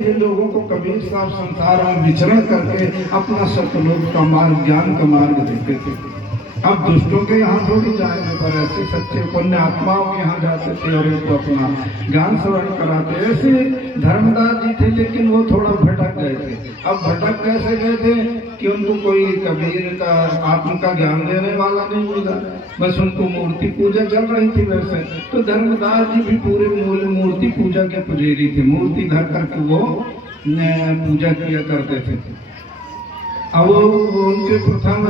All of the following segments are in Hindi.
ये लोगों को कबीर साहब संसार में विचरण करके अपना सतलोक का मार्ग, ज्ञान का मार्ग देते थे। अब दुष्टों के यहाँ थोड़ी जाएंगे, पर ऐसे सच्चे पुण्य आत्माओं के यहाँ जाते थे और उनको अपना ज्ञान श्रवण कराते। ऐसे धर्मदास जी थे, लेकिन वो थोड़ा भटक गए थे। अब भटक कैसे गए थे कि उनको कोई कबीर का आत्म का ज्ञान देने वाला नहीं मिला, बस उनको मूर्ति पूजा चल रही थी। वैसे तो धर्मदास जी भी पूरे मूर्ति पूजा के पुजारी थे, मूर्ति धर करके वो पूजा किया करते थे। अब उनके प्रथम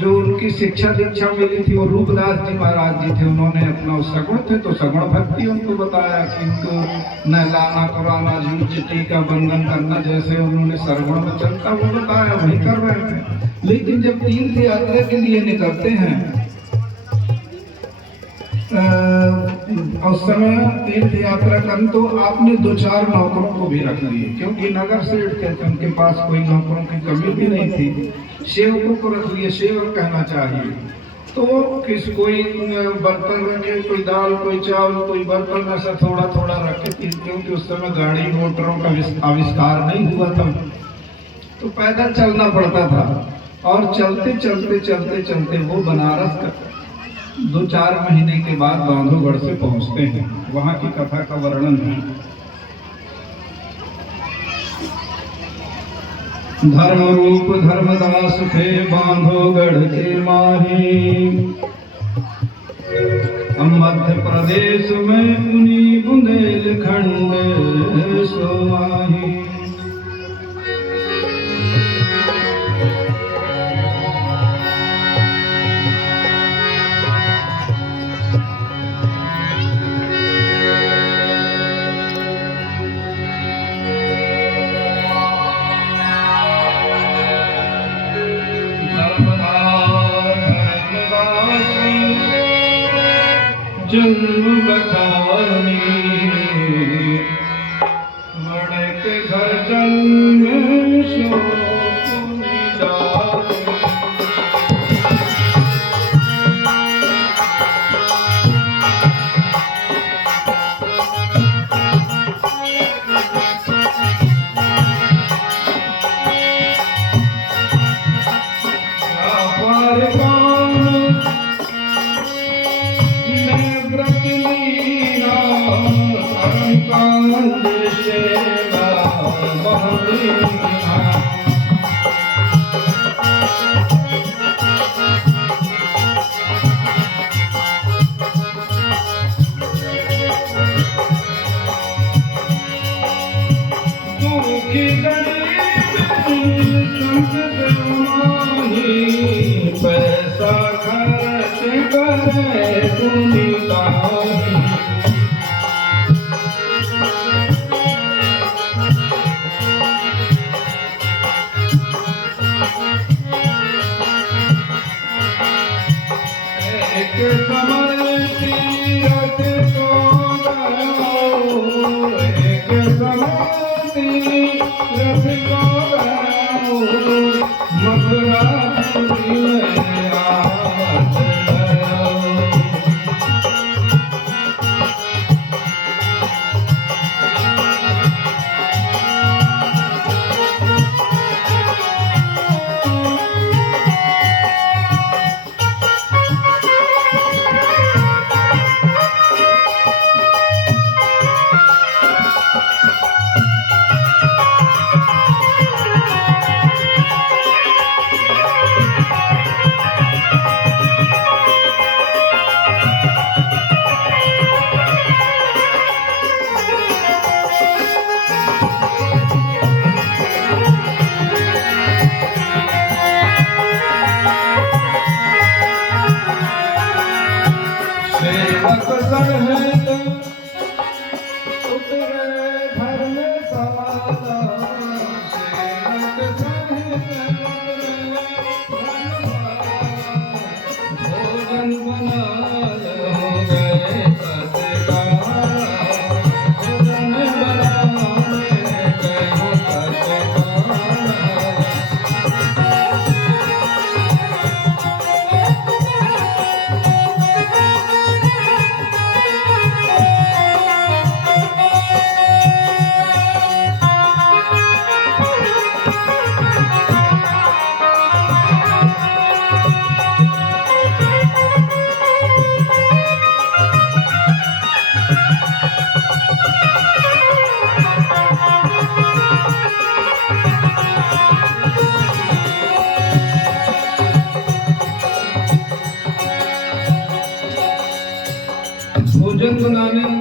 जो उनकी शिक्षा दीक्षा मिली थी वो रूपदास जी महाराज जी थे। उन्होंने अपना सगुण थे तो सगुण भक्ति उनको बताया कि इनको नहलाना कराना, जूट चिट्ठी का बंधन करना, जैसे उन्होंने सरगुण में चलता वो बताया, वही कर रहे थे। लेकिन जब तीर्थ यात्रा के लिए निकलते हैं उस समय तीर्थ यात्रा करने तो आपने 2-4 नौकरों को भी रख लिए, क्योंकि नगर सेठ थे तो उनके पास कोई नौकरों की कमी भी नहीं थी। सेवकों को रख लिए, सेवक कहना चाहिए। तो किस कोई बर्तन रखे, कोई दाल, कोई चावल, कोई बर्तन ऐसा थोड़ा थोड़ा रखे, क्योंकि उस समय गाड़ी मोटरों का आविष्कार नहीं हुआ था, तो पैदल चलना पड़ता था। और चलते चलते चलते चलते वो बनारस का 2-4 महीने के बाद बांधवगढ़ से पहुंचते हैं। वहां की कथा का वर्णन है। धर्म रूप धर्मदास थे बांधवगढ़ के माही, मध्य प्रदेश में उन्हीं बुंदेलखंड सोमाही। जन्म बखानी मड़े के घर जन्म शोक निजाने। पैसा खर्च करे दुनियादारी, एक समय तीरथ को गयो, एक समय तीरथ को गयो, मथुरा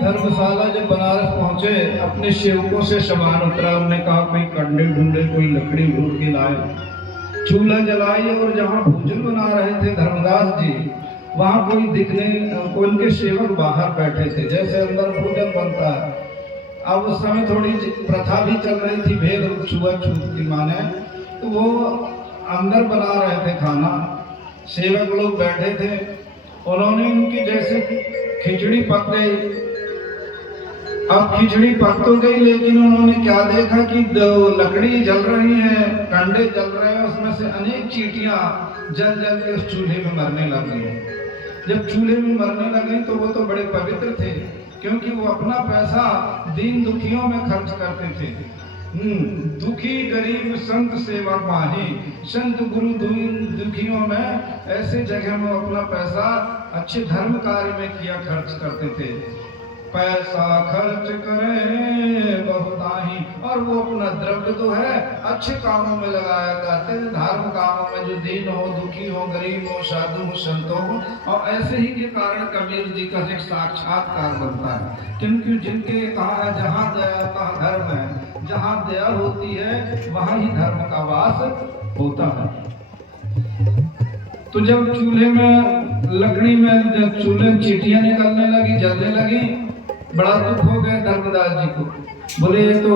धर्मशाला जब बनारस पहुंचे, अपने सेवकों से सामान उतरा। उन्होंने कहा कोई कंडे ढूंढे, कोई लकड़ी ढूंढ के लाए। चूल्हा जलाई और जहाँ भोजन बना रहे थे धर्मदास जी, वहाँ कोई उनके सेवक बाहर बैठे थे, जैसे अंदर भोजन बनता है। अब उस समय थोड़ी प्रथा भी चल रही थी, भेद छुआछूत की माने, तो वो अंदर बना रहे थे खाना, सेवक लोग बैठे थे। उन्होंने उनकी जैसे खिचड़ी पक गई। अब खिचड़ी पक तो गई, लेकिन उन्होंने क्या देखा कि लकड़ी जल रही है, कंडे जल रहे हैं, उसमें से अनेक चींटियां जल जल के उस चूल्हे में मरने लगी। जब चूल्हे में मरने लगे तो वो तो बड़े पवित्र थे, क्योंकि वो अपना पैसा दीन दुखियों में खर्च करते थे। दुखी गरीब संत सेवा माही, संत गुरु दुखियों में ऐसे जगह में अपना पैसा अच्छे धर्म कार्य में किया खर्च करते थे। पैसा खर्च करें बहुताही, और वो अपना द्रव्य तो है अच्छे कामों में लगाया करते थे, धर्म कामों में, जो दीन हो, दुखी हो, गरीब हो, साधु हो, संतों हो। और ऐसे ही के कारण कबीर जी का एक साक्षात्कार बनता है, क्योंकि जिनके कहा है जहाँ दया का धर्म है, जहाँ दया होती है वहाँ ही धर्म का वास होता है। तो जब चूल्हे में लकड़ी में जब चूल्हे में चींटियां निकलने लगी, जलने लगी, बड़ा दुख हो गया धर्मदास जी को। बोले ये तो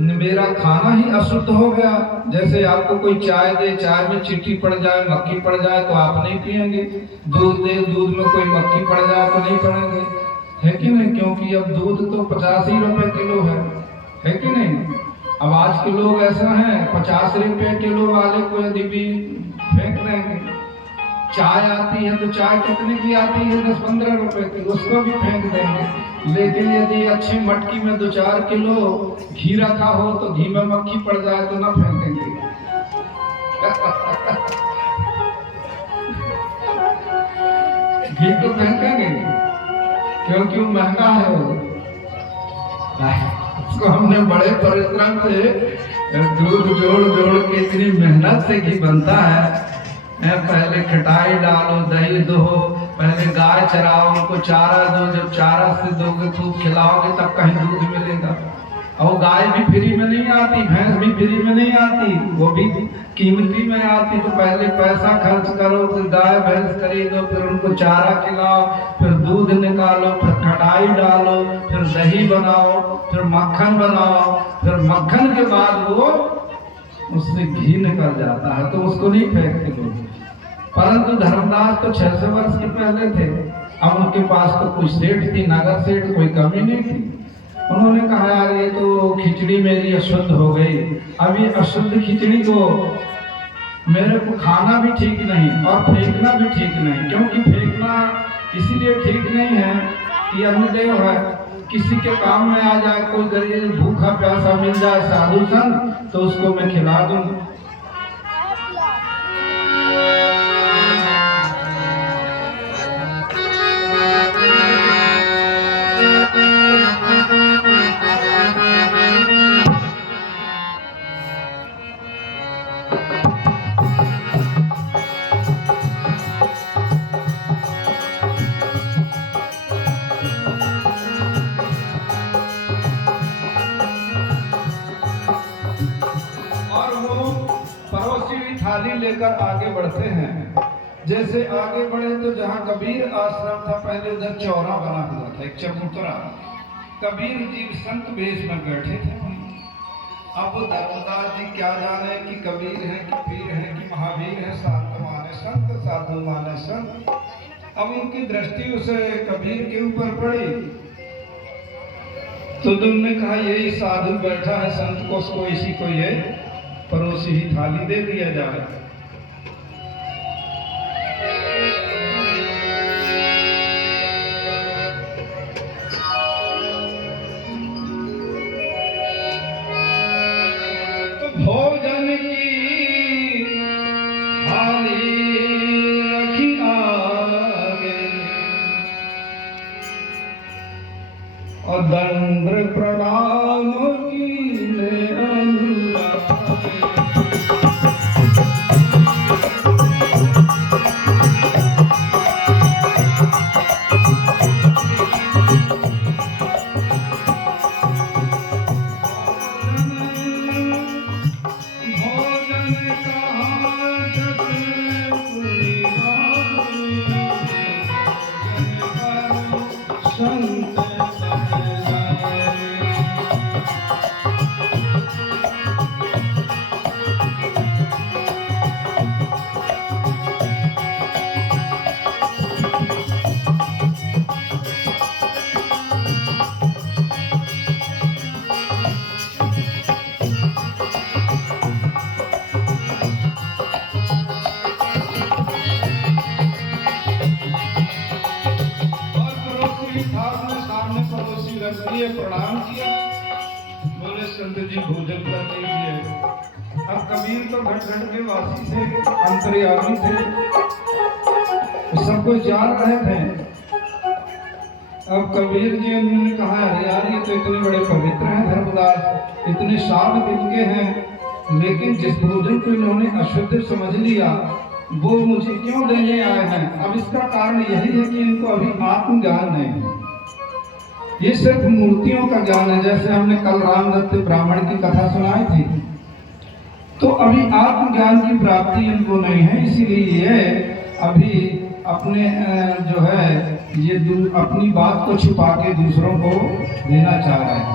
मेरा खाना ही अशुद्ध हो गया। जैसे आपको कोई चाय दे, चाय में चींटी पड़ जाए, मक्खी पड़ जाए तो आप नहीं पिएंगे। दूध दे, दूध में कोई मक्खी पड़ जाए तो नहीं पड़ेंगे, है कि नहीं? क्योंकि अब दूध तो 85 रुपए किलो है कि नहीं? अब आज के लोग ऐसा है, 50 रुपए किलो वाले को यदि भी फेंक देंगे। चाय आती है तो चाय कितने की आती है? 10-15 रुपए की, उसको भी फेंक देंगे। लेकिन यदि अच्छी मटकी में 2-4 किलो घी रखा हो तो घी में मक्खी पड़ जाए तो ना फेंकेंगे। घी तो फेंकेंगे क्योंकि वो महंगा है। उसको हमने बड़े परिश्रम से दूध जोड़ के इतनी मेहनत से घी बनता है। पहले खटाई डालो, दही दो, पहले गाय चराओ, उनको चारा दो, जब चारा से दोगे खूब खिलाओगे तब कहीं दूध मिलेगा। और गाय भी फ्री में नहीं आती, भैंस भी फ्री में नहीं आती, वो भी कीमती में आती। तो पहले पैसा खर्च करो, फिर गाय भैंस खरीदो, फिर उनको चारा खिलाओ, फिर दूध निकालो, फिर खटाई डालो, फिर दही बनाओ, फिर मक्खन बनाओ, फिर मक्खन के बाद वो उससे घी निकल जाता है, तो उसको नहीं फेंकते लोग। परंतु धर्मदास तो 600 वर्ष के पहले थे। अब उनके पास तो कोई सेठ थी, नगर सेठ, कोई कमी नहीं थी। उन्होंने कहा यार ये तो खिचड़ी मेरी अशुद्ध हो गई, अब ये अशुद्ध खिचड़ी को मेरे को खाना भी ठीक नहीं और फेंकना भी ठीक नहीं। क्योंकि फेंकना इसीलिए ठीक नहीं है कि अन्नदेव है, किसी के काम में आ जाए, कोई गरीब भूखा प्यासा मिल जाए साधु संत तो उसको मैं खिला दूं। थाली लेकर आगे बढ़ते हैं। जैसे आगे बढ़े तो जहाँ कबीर आश्रम था पहले उधर चौरा बना हुआ था, एक चबूतरा। कबीर जी संत वेश में बैठे थे। अब धर्मदास जी क्या जाने कि कबीर है कि पीर है कि महावीर है, संत माने संत, साधु माने संत। अब उनकी दृष्टि उसे कबीर के ऊपर पड़ी तो तुमने कहा यही साधु बैठा है, संत को उसको इसी को ये परोसी ही थाली दे दिया जाए। तो भोजन की थाली रखी आगे और दंड प्रणाम की ले संत जी भोजन कर लीजिए। अब कबीर तो घट घट के वासी थे, अंतर्यामी थे, सब कुछ जान रहे थे। अब कबीर जी ने कहा, अरे यार ये तो इतने बड़े पवित्र हैं धर्मदास, इतने शांत दिल के हैं, लेकिन जिस भोजन को इन्होंने अशुद्ध समझ लिया वो मुझे क्यों लेने आए हैं? अब इसका कारण यही है कि इनको अभी आत्मज्ञान नहीं है, ये सिर्फ मूर्तियों का ज्ञान है। जैसे हमने कल रामदत्त ब्राह्मण की कथा सुनाई थी, तो अभी आत्मज्ञान की प्राप्ति इनको नहीं है, इसीलिए ये अभी अपने जो है ये अपनी बात को छुपा के दूसरों को देना चाह रहे हैं।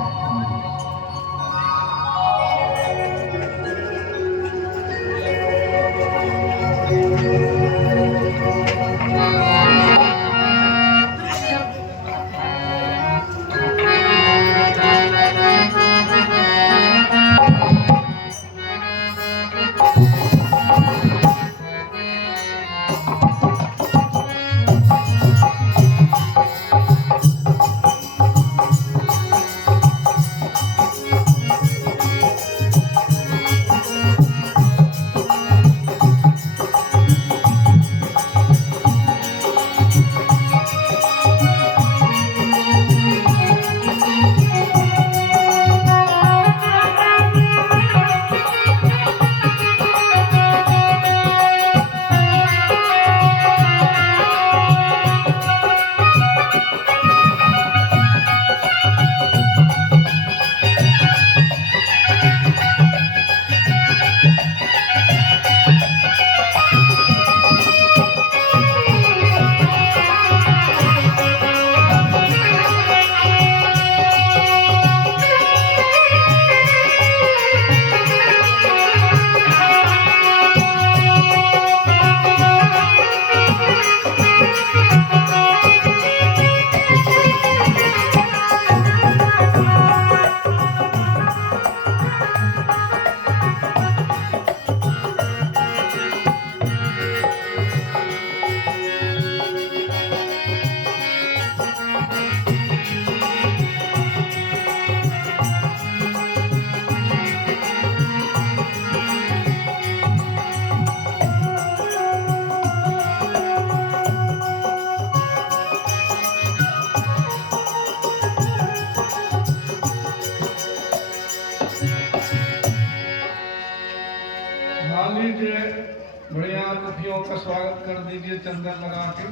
बढ़िया अतिथियों का स्वागत कर दीजिए चंदन लगा के।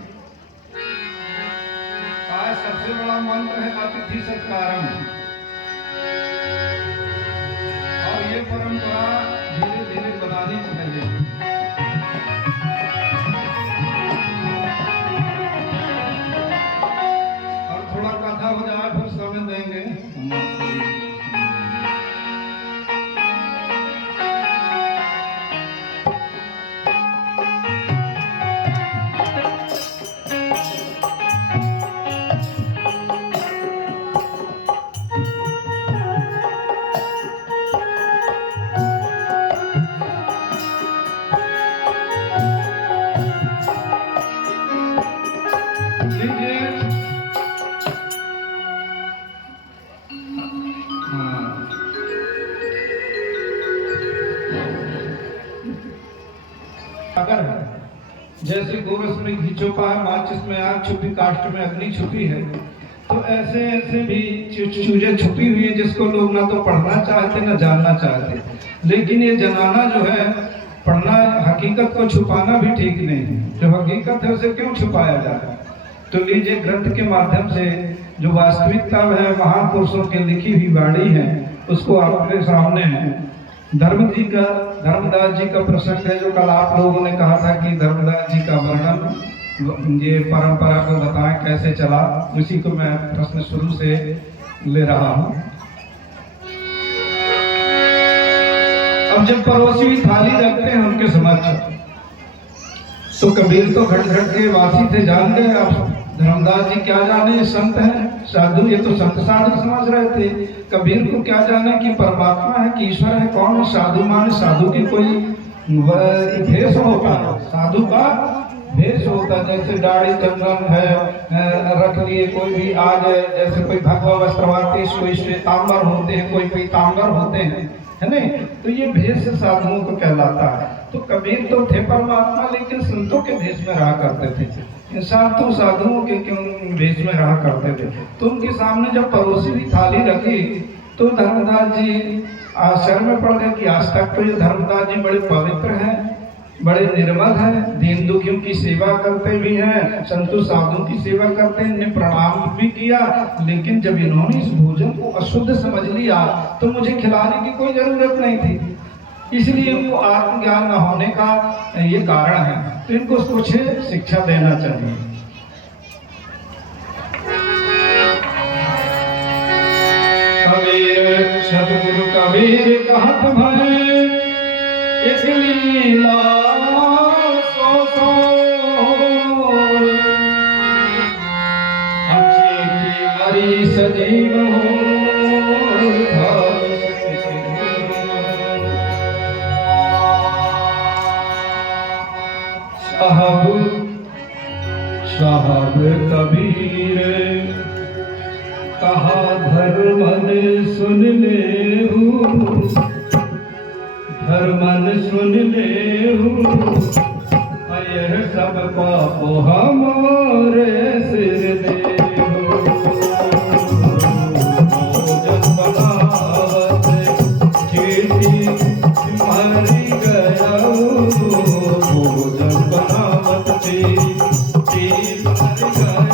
आज सबसे बड़ा मंत्र है अतिथि सत्कारम, और ये परंपरा धीरे धीरे बनानी चाहिए। और थोड़ा कथा हो जाए फिर समय देंगे। अगर जैसे गोरस में घी छुपा है, माचिस में आग छुपी, काष्ठ में अग्नि छुपी है, तो ऐसे ऐसे भी चीजें छुपी हुई है जिसको लोग ना तो पढ़ना चाहते ना जानना चाहते। लेकिन ये जनाना जो है, पढ़ना, हकीकत को छुपाना भी ठीक नहीं है। जो हकीकत है उसे क्यों छुपाया जाए? तो लीजिए ग्रंथ के माध्यम से जो वास्तविकता है, महापुरुषों की लिखी हुई वाणी है, उसको आपके सामने है। धर्मदास जी का प्रसंग है, जो कल आप लोगों ने कहा था कि धर्मदास जी का वर्णन ये परंपरा को बताएं कैसे चला, उसी को मैं प्रश्न शुरू से ले रहा हूं। अब जब पड़ोसी भी थाली रखते हैं उनके समक्ष, तो कबीर तो घट घट के वासी थे, जान गए। आप धर्मदास जी क्या जाने, ये संत हैं, साधु, ये तो संत साधु समझ रहे थे। कबीर को क्या जाने कि परमात्मा है कि ईश्वर है, कौन है साधु? माने साधु की कोई भेष होता है, साधु का भेष होता है, जैसे दाढ़ी चंदन है रख लिए, कोई भी आ जाए, जैसे कोई भगवा वस्त्रवाती, कोई श्वेतांबर होते हैं, कोई पीतांबर होते हैं, है नहीं, तो ये भेष साधुओं को कहलाता है। तो कबीर तो थे परमात्मा, लेकिन संतों के भेष में रहा करते थे। साधु साधुओं के क्यों भेष में रहा करते थे? तो उनके सामने जब परोसी हुई थाली रखी तो धर्मदास जी आश्चर्य में पड़ गए कि आज तक तो ये धर्मदास जी बड़े पवित्र हैं, बड़े निर्मल हैं, दीन दुखियों की सेवा करते भी हैं, संतों साधुओं की सेवा करते हैं, इन्हें प्रणाम भी किया, लेकिन जब इन्होंने इस भोजन को अशुद्ध समझ लिया तो मुझे खिलाने की कोई जरूरत नहीं थी। इसलिए इनको आत्मज्ञान न होने का ये कारण है, तो इनको कुछ शिक्षा देना चाहिए। कबीर सतगुरु कबीर कहत भय एक लीला सो सो, अच्छी की मरी सजीव हो साहब कबीर कहा धर्मन सुन ले, धर्मन सुन ले, यह सब पाप हमारे सिर दे। भोजन बनावत चीटी मरी गया, भोजन बनावत चीटी मर गया,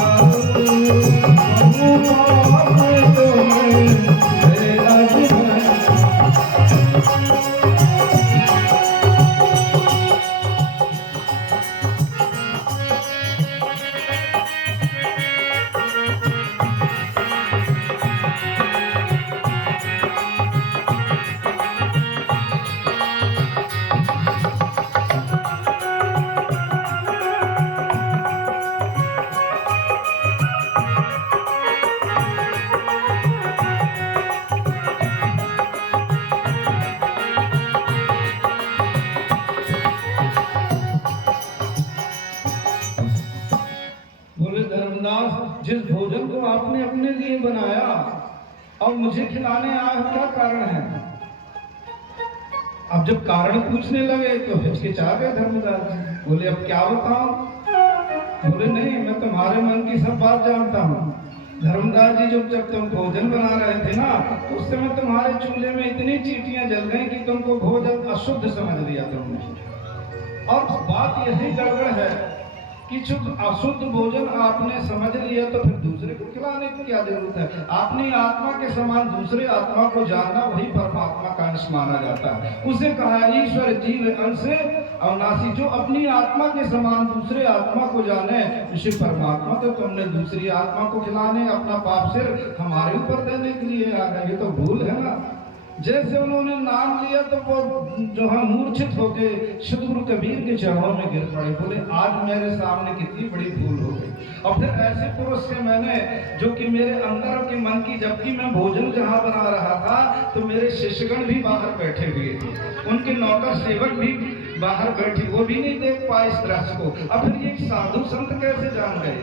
जिस भोजन को आपने अपने लिए बनाया और मुझे खिलाने आया, क्या कारण है? अब जब कारण पूछने लगे तो हिचकिचा गए धर्मदास जी। बोले अब क्या बताऊं? बोले नहीं, मैं तुम्हारे मन की सब बात जानता हूँ। धर्मदास जी जब तुम भोजन बना रहे थे ना, तो उस समय तुम्हारे चूल्हे में इतनी चींटियां जल गई कि तुमको भोजन अशुद्ध समझ लिया तुमने। और बात यही गड़बड़ है कि जब अशुद्ध भोजन आपने समझ लिया तो फिर दूसरे को खिलाने की क्या जरूरत है? अपनी आत्मा के समान दूसरे आत्मा को जानना वही परमात्मा का अंश माना जाता है। उसे कहा ईश्वर जीव अंश अविनाशी, जो अपनी आत्मा के समान दूसरे आत्मा को जाने उसे परमात्मा। तो तुमने दूसरी आत्मा को खिलाने अपना पाप सिर हमारे ऊपर देने के लिए आ गए, ये तो भूल है ना। जैसे उन्होंने नाम लिया तो वो जो है मूर्छित होके सतगुरु कबीर के चरणों में गिर पड़े। बोले आज मेरे सामने कितनी बड़ी भूल हो गई। और फिर ऐसे पुरुष से मैंने, जो कि मेरे अंदर के मन की, जबकि मैं भोजन जहाँ बना रहा था तो मेरे शिष्यगण भी बाहर बैठे हुए थे, उनके नौकर सेवक भी बाहर बैठे, वो भी नहीं देख पाए इस दृश्य को। अब फिर ये साधु संत कैसे जान गए?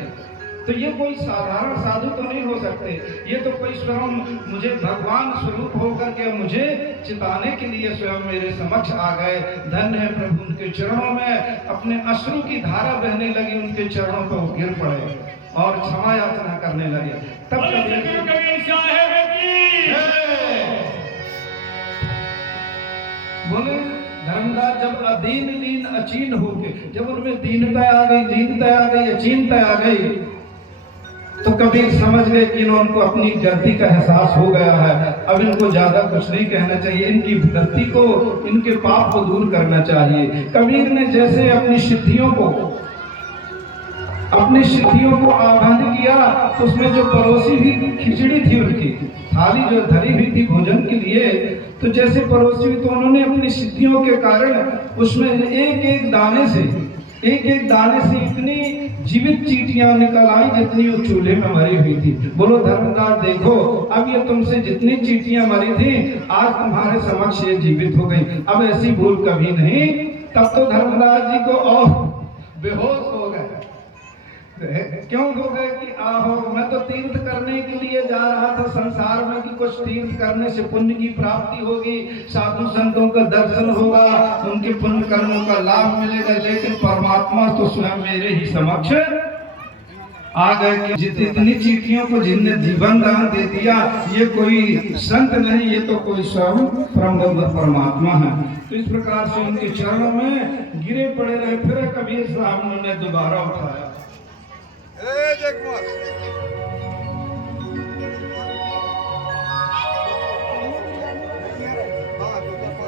तो ये कोई साधारण साधु तो नहीं हो सकते, ये तो कोई स्वयं मुझे भगवान स्वरूप होकर के मुझे चिताने के लिए स्वयं मेरे समक्ष आ गए। धन्य है प्रभु, उनके चरणों में अपने अश्रु की धारा बहने लगी, उनके चरणों पर वो गिर पड़े और क्षमा याचना करने लगे। तब बोले धर्मदास जब अधीन लीन अचीन हो गए, जब उनमें दीनता आ गई, दीनता आ गई, अचीनता आ गई, तो कबीर समझ गए कि इनको अपनी गलती का एहसास हो गया है। अब इनको ज्यादा कुछ नहीं कहना चाहिए, इनकी गलती को, इनके पाप को दूर करना चाहिए। कबीर ने जैसे अपनी सिद्धियों को आह्वान किया, तो उसमें जो परोसी हुई खिचड़ी थी, उनकी थाली जो धरी हुई थी भोजन के लिए, तो जैसे परोसी हुई, तो उन्होंने अपनी सिद्धियों के कारण उसमें एक एक दाने से इतनी जीवित चींटियां निकल आई जितनी उस चूल्हे में मरी हुई थी। बोलो धर्मदास देखो, अब ये तुमसे जितनी चींटियां मरी थी आज तुम्हारे समक्ष ये जीवित हो गई, अब ऐसी भूल कभी नहीं। तब तो धर्मदास जी को और बेहोश हो गए। क्यों हो गए कि आहो मैं तो तीर्थ करने के लिए जा रहा था संसार में कि कुछ तीर्थ करने से पुण्य की प्राप्ति होगी, साधु संतों का दर्शन होगा, उनके पुण्य कर्मों का लाभ मिलेगा, लेकिन परमात्मा तो स्वयं मेरे ही समक्ष आ गए कि जितनी चीटियों को जिनने जीवन दान दे दिया, ये कोई संत नहीं, ये तो कोई स्वयं परमात्मा है। तो इस प्रकार से उनके चरणों में गिरे पड़े रहे। फिर कबीर साहब ने दोबारा उठाया।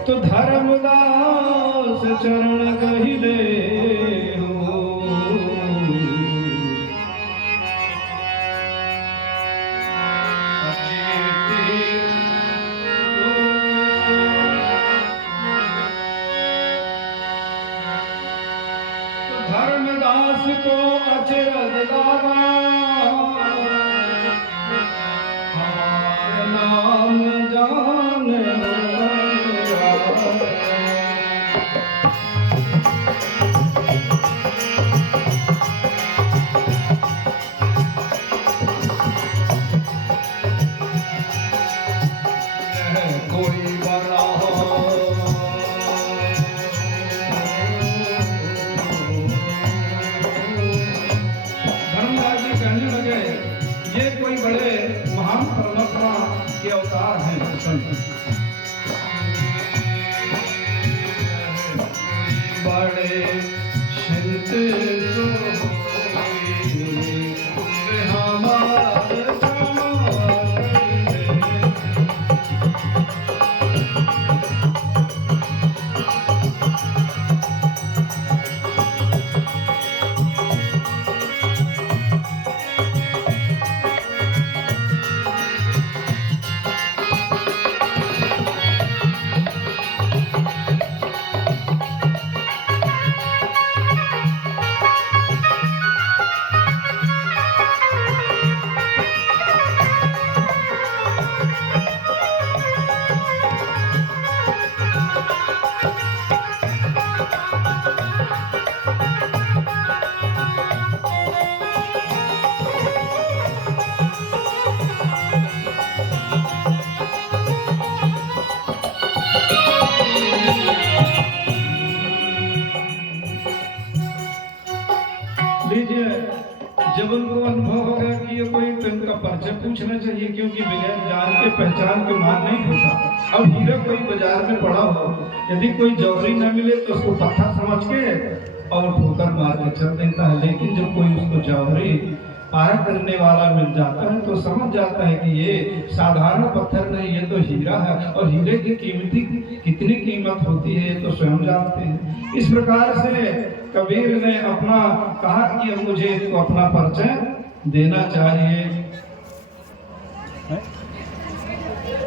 तो धर्मदास चरण कहिले धर्मदास को अचरज लागा, हमारे नाम जाने कोई बड़ा के अवतार हैं संत। बड़े संत जब उनको अनुभव हो गया कि ये कोई तो इनका परिचय पूछना चाहिए, क्योंकि बगैर जान के पहचान के मान नहीं होता। अब हीरा कोई बाजार में पड़ा हो, यदि कोई जौहरी न मिले तो उसको पत्थर समझ के और ठोकर मार के चल देता है, लेकिन जब कोई उसको जौहरी पार करने वाला मिल जाता है तो समझ जाता है कि ये साधारण पत्थर नहीं, ये तो हीरा है, और हीरे की कितनी कीमत होती है ये तो स्वयं जानते हैं। इस प्रकार से कबीर ने अपना कहा कि अब मुझे इसको अपना परिचय देना चाहिए।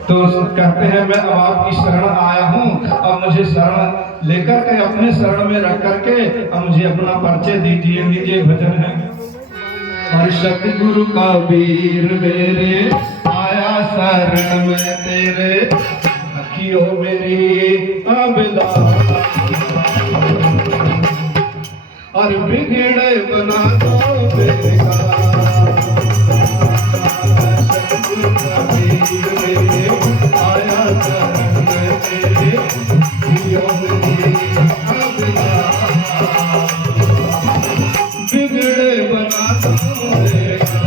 तो कहते हैं मैं अब आपकी शरण आया हूँ, अब मुझे शरण लेकर के अपने शरण में रख करके अब मुझे अपना परिचय दीजिए। लीजिए भजन है। और सतगुरु कबीर मेरे आया शरण में तेरे, रखियो मेरी अबदा और बिगड़े बना दो बेगा। सतगुरु कबीर मेरे आया शरण में तेरे, रखियो मेरी अबदा बिगड़े बना दो बेगा।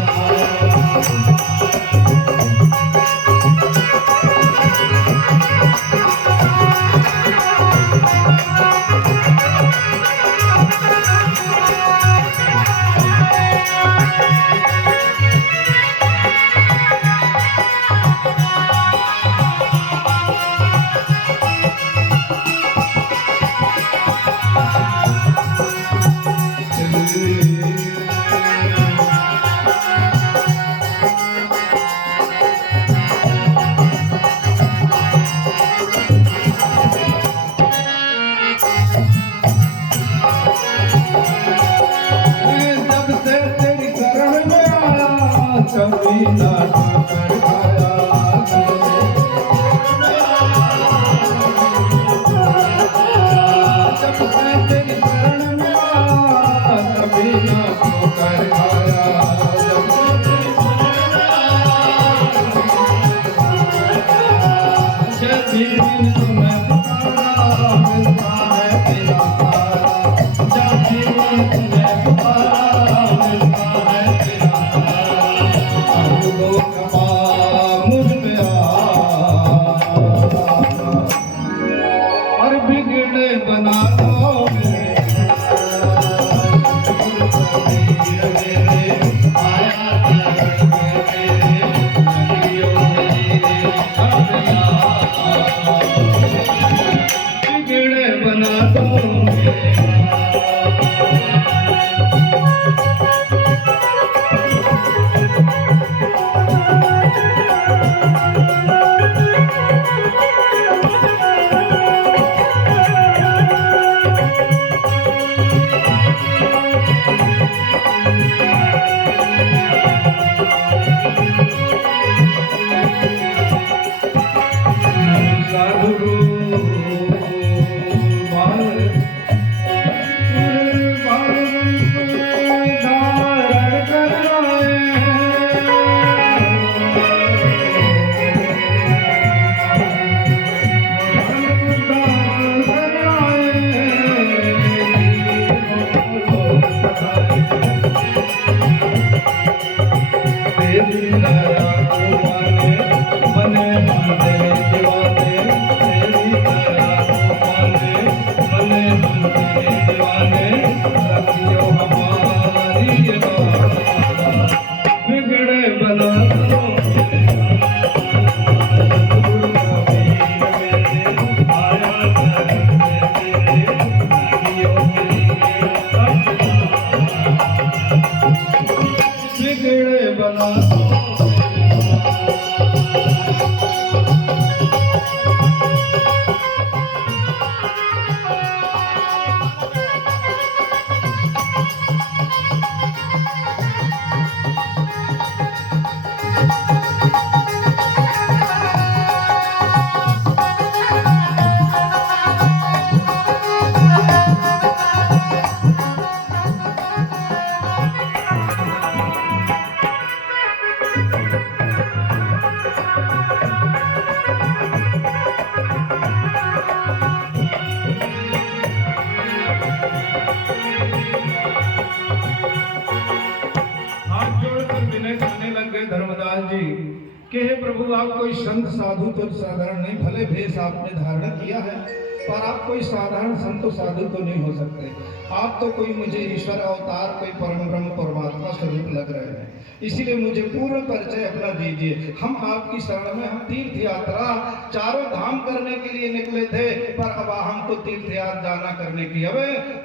कि हे प्रभु आप कोई संत साधु तो साधारण नहीं, भले भेष आपने धारण किया है पर आप कोई साधारण संत साधु तो नहीं हो सकते। आप तो कोई मुझे ईश्वर अवतार, कोई परम ब्रह्म परमात्मा स्वरूप लग रहे हैं, इसीलिए मुझे पूर्ण परिचय अपना दीजिए। हम आपकी शरण में, हम तीर्थ यात्रा चारों धाम करने के लिए निकले थे, पर अब हमको तीर्थ यात्रा करने की अब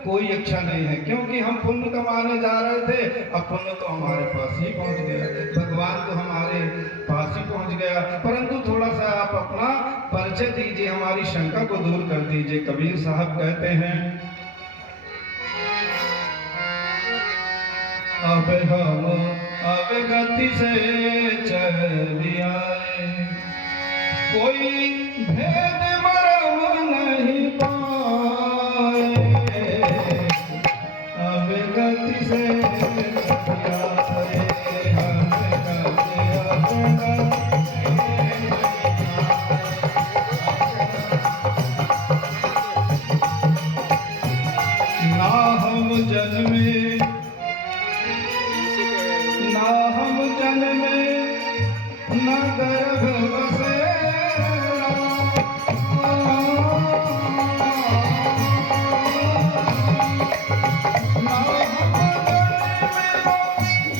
कोई इच्छा नहीं है, क्योंकि हम पुण्य कमाने जा रहे थे। अब पुण्य तो हमारे पास ही पहुंच गया, भगवान तो हमारे पास ही पहुंच गया, परंतु थोड़ा सा आप अपना परिचय दीजिए, हमारी शंका को दूर कर दीजिए। कबीर साहब कहते हैं, अब हम अवगति से चली आए, कोई भेद मरम नहीं पाए, अवगति से चली आए, ना हम जन्मे, ना हम जन्मे, न गर्भ बसे, ना हम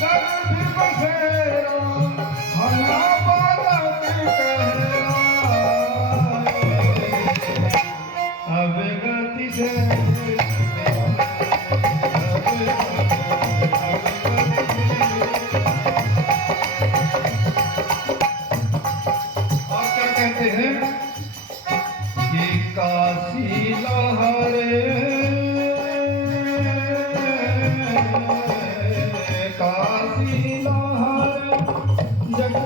जन्मे गर्भ बसे, हना बालक कहलाए, अब गति से काशी लहरे, काशी लहरे, जग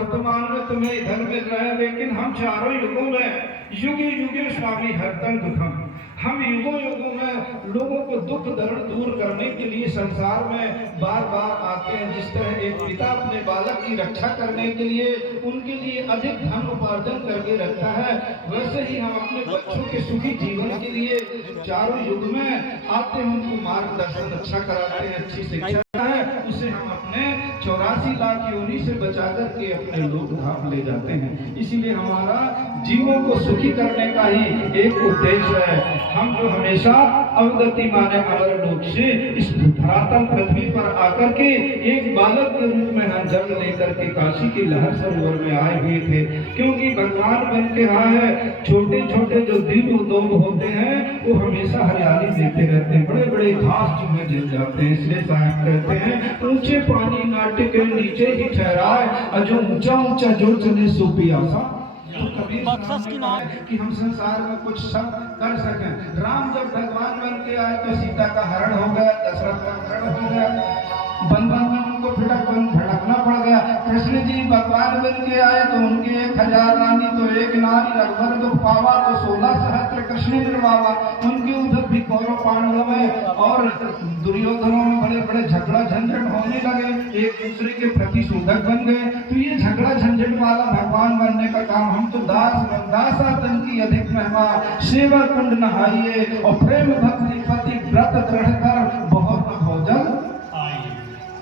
वर्तमान में तुम्हें इधर मिल रहे हैं, लेकिन हम चारों युगों में युगे युगे स्वामी हरतम दुखम, हम युगों युगों में लोगों को दुख दर्द दूर करने के लिए संसार में बार बार आते हैं। जिस तरह एक पिता अपने बालक की रक्षा करने के लिए उनके लिए अधिक धन उपार्जन करके रखता है, वैसे ही हम अपने बच्चों के सुखी जीवन के लिए चारों युग में आते हैं, उनको मार्गदर्शन अच्छा कराते हैं, अच्छी शिक्षा है, उसे हम अपने 84 लाख योनि से बचा करके अपने लोक धाम ले जाते हैं। इसीलिए हमारा जीवों को सुखी करने का ही एक उद्देश्य है। हम जो हमेशा अवगति माने अमर लोक से इस धरातल पृथ्वी पर आकर के एक बालक के रूप में हम जन्म लेकर के काशी की लहर सरोवर में आए हुए थे, क्योंकि भगवान बन के रहा है। छोटे छोटे जो दिल उद्योग होते हैं वो हमेशा हरियाली देते रहते हैं, बड़े बड़े घास चूहे जल जाते हैं। इसलिए साहब कहते हैं ऊंचे पानी नाट्य के नीचे ही ठहराए, और जो ऊंचा ऊंचा जो चले सो पियासा। तो कबीर कि हम संसार में कुछ सब कर सकें। राम जब भगवान बन के आए तो सीता का हरण हो गया, दशरथ का हरण हो गया, वन में उनको भटकना पड़ गया। कृष्ण जी भगवान बन के आए तो उनके 1000 रानी तो एक नारी, रघुवर दुख पावा तो 16 सहस्त्र कृष्ण निर्वावा। उनके उधर भी कौरव पांडव में और दुर्योधनों में बड़े बड़े झगड़ा झंझट होने लगे, एक दूसरे के प्रति शोधक बन गए। तो ये झगड़ा झंझट वाला भगवान बनने का काम, हम तो दासा तन की अधिक महिमा, सेवा कुंड नहाइए और प्रेम भक्ति पति व्रत दृढ़ कर बहुत भोजन।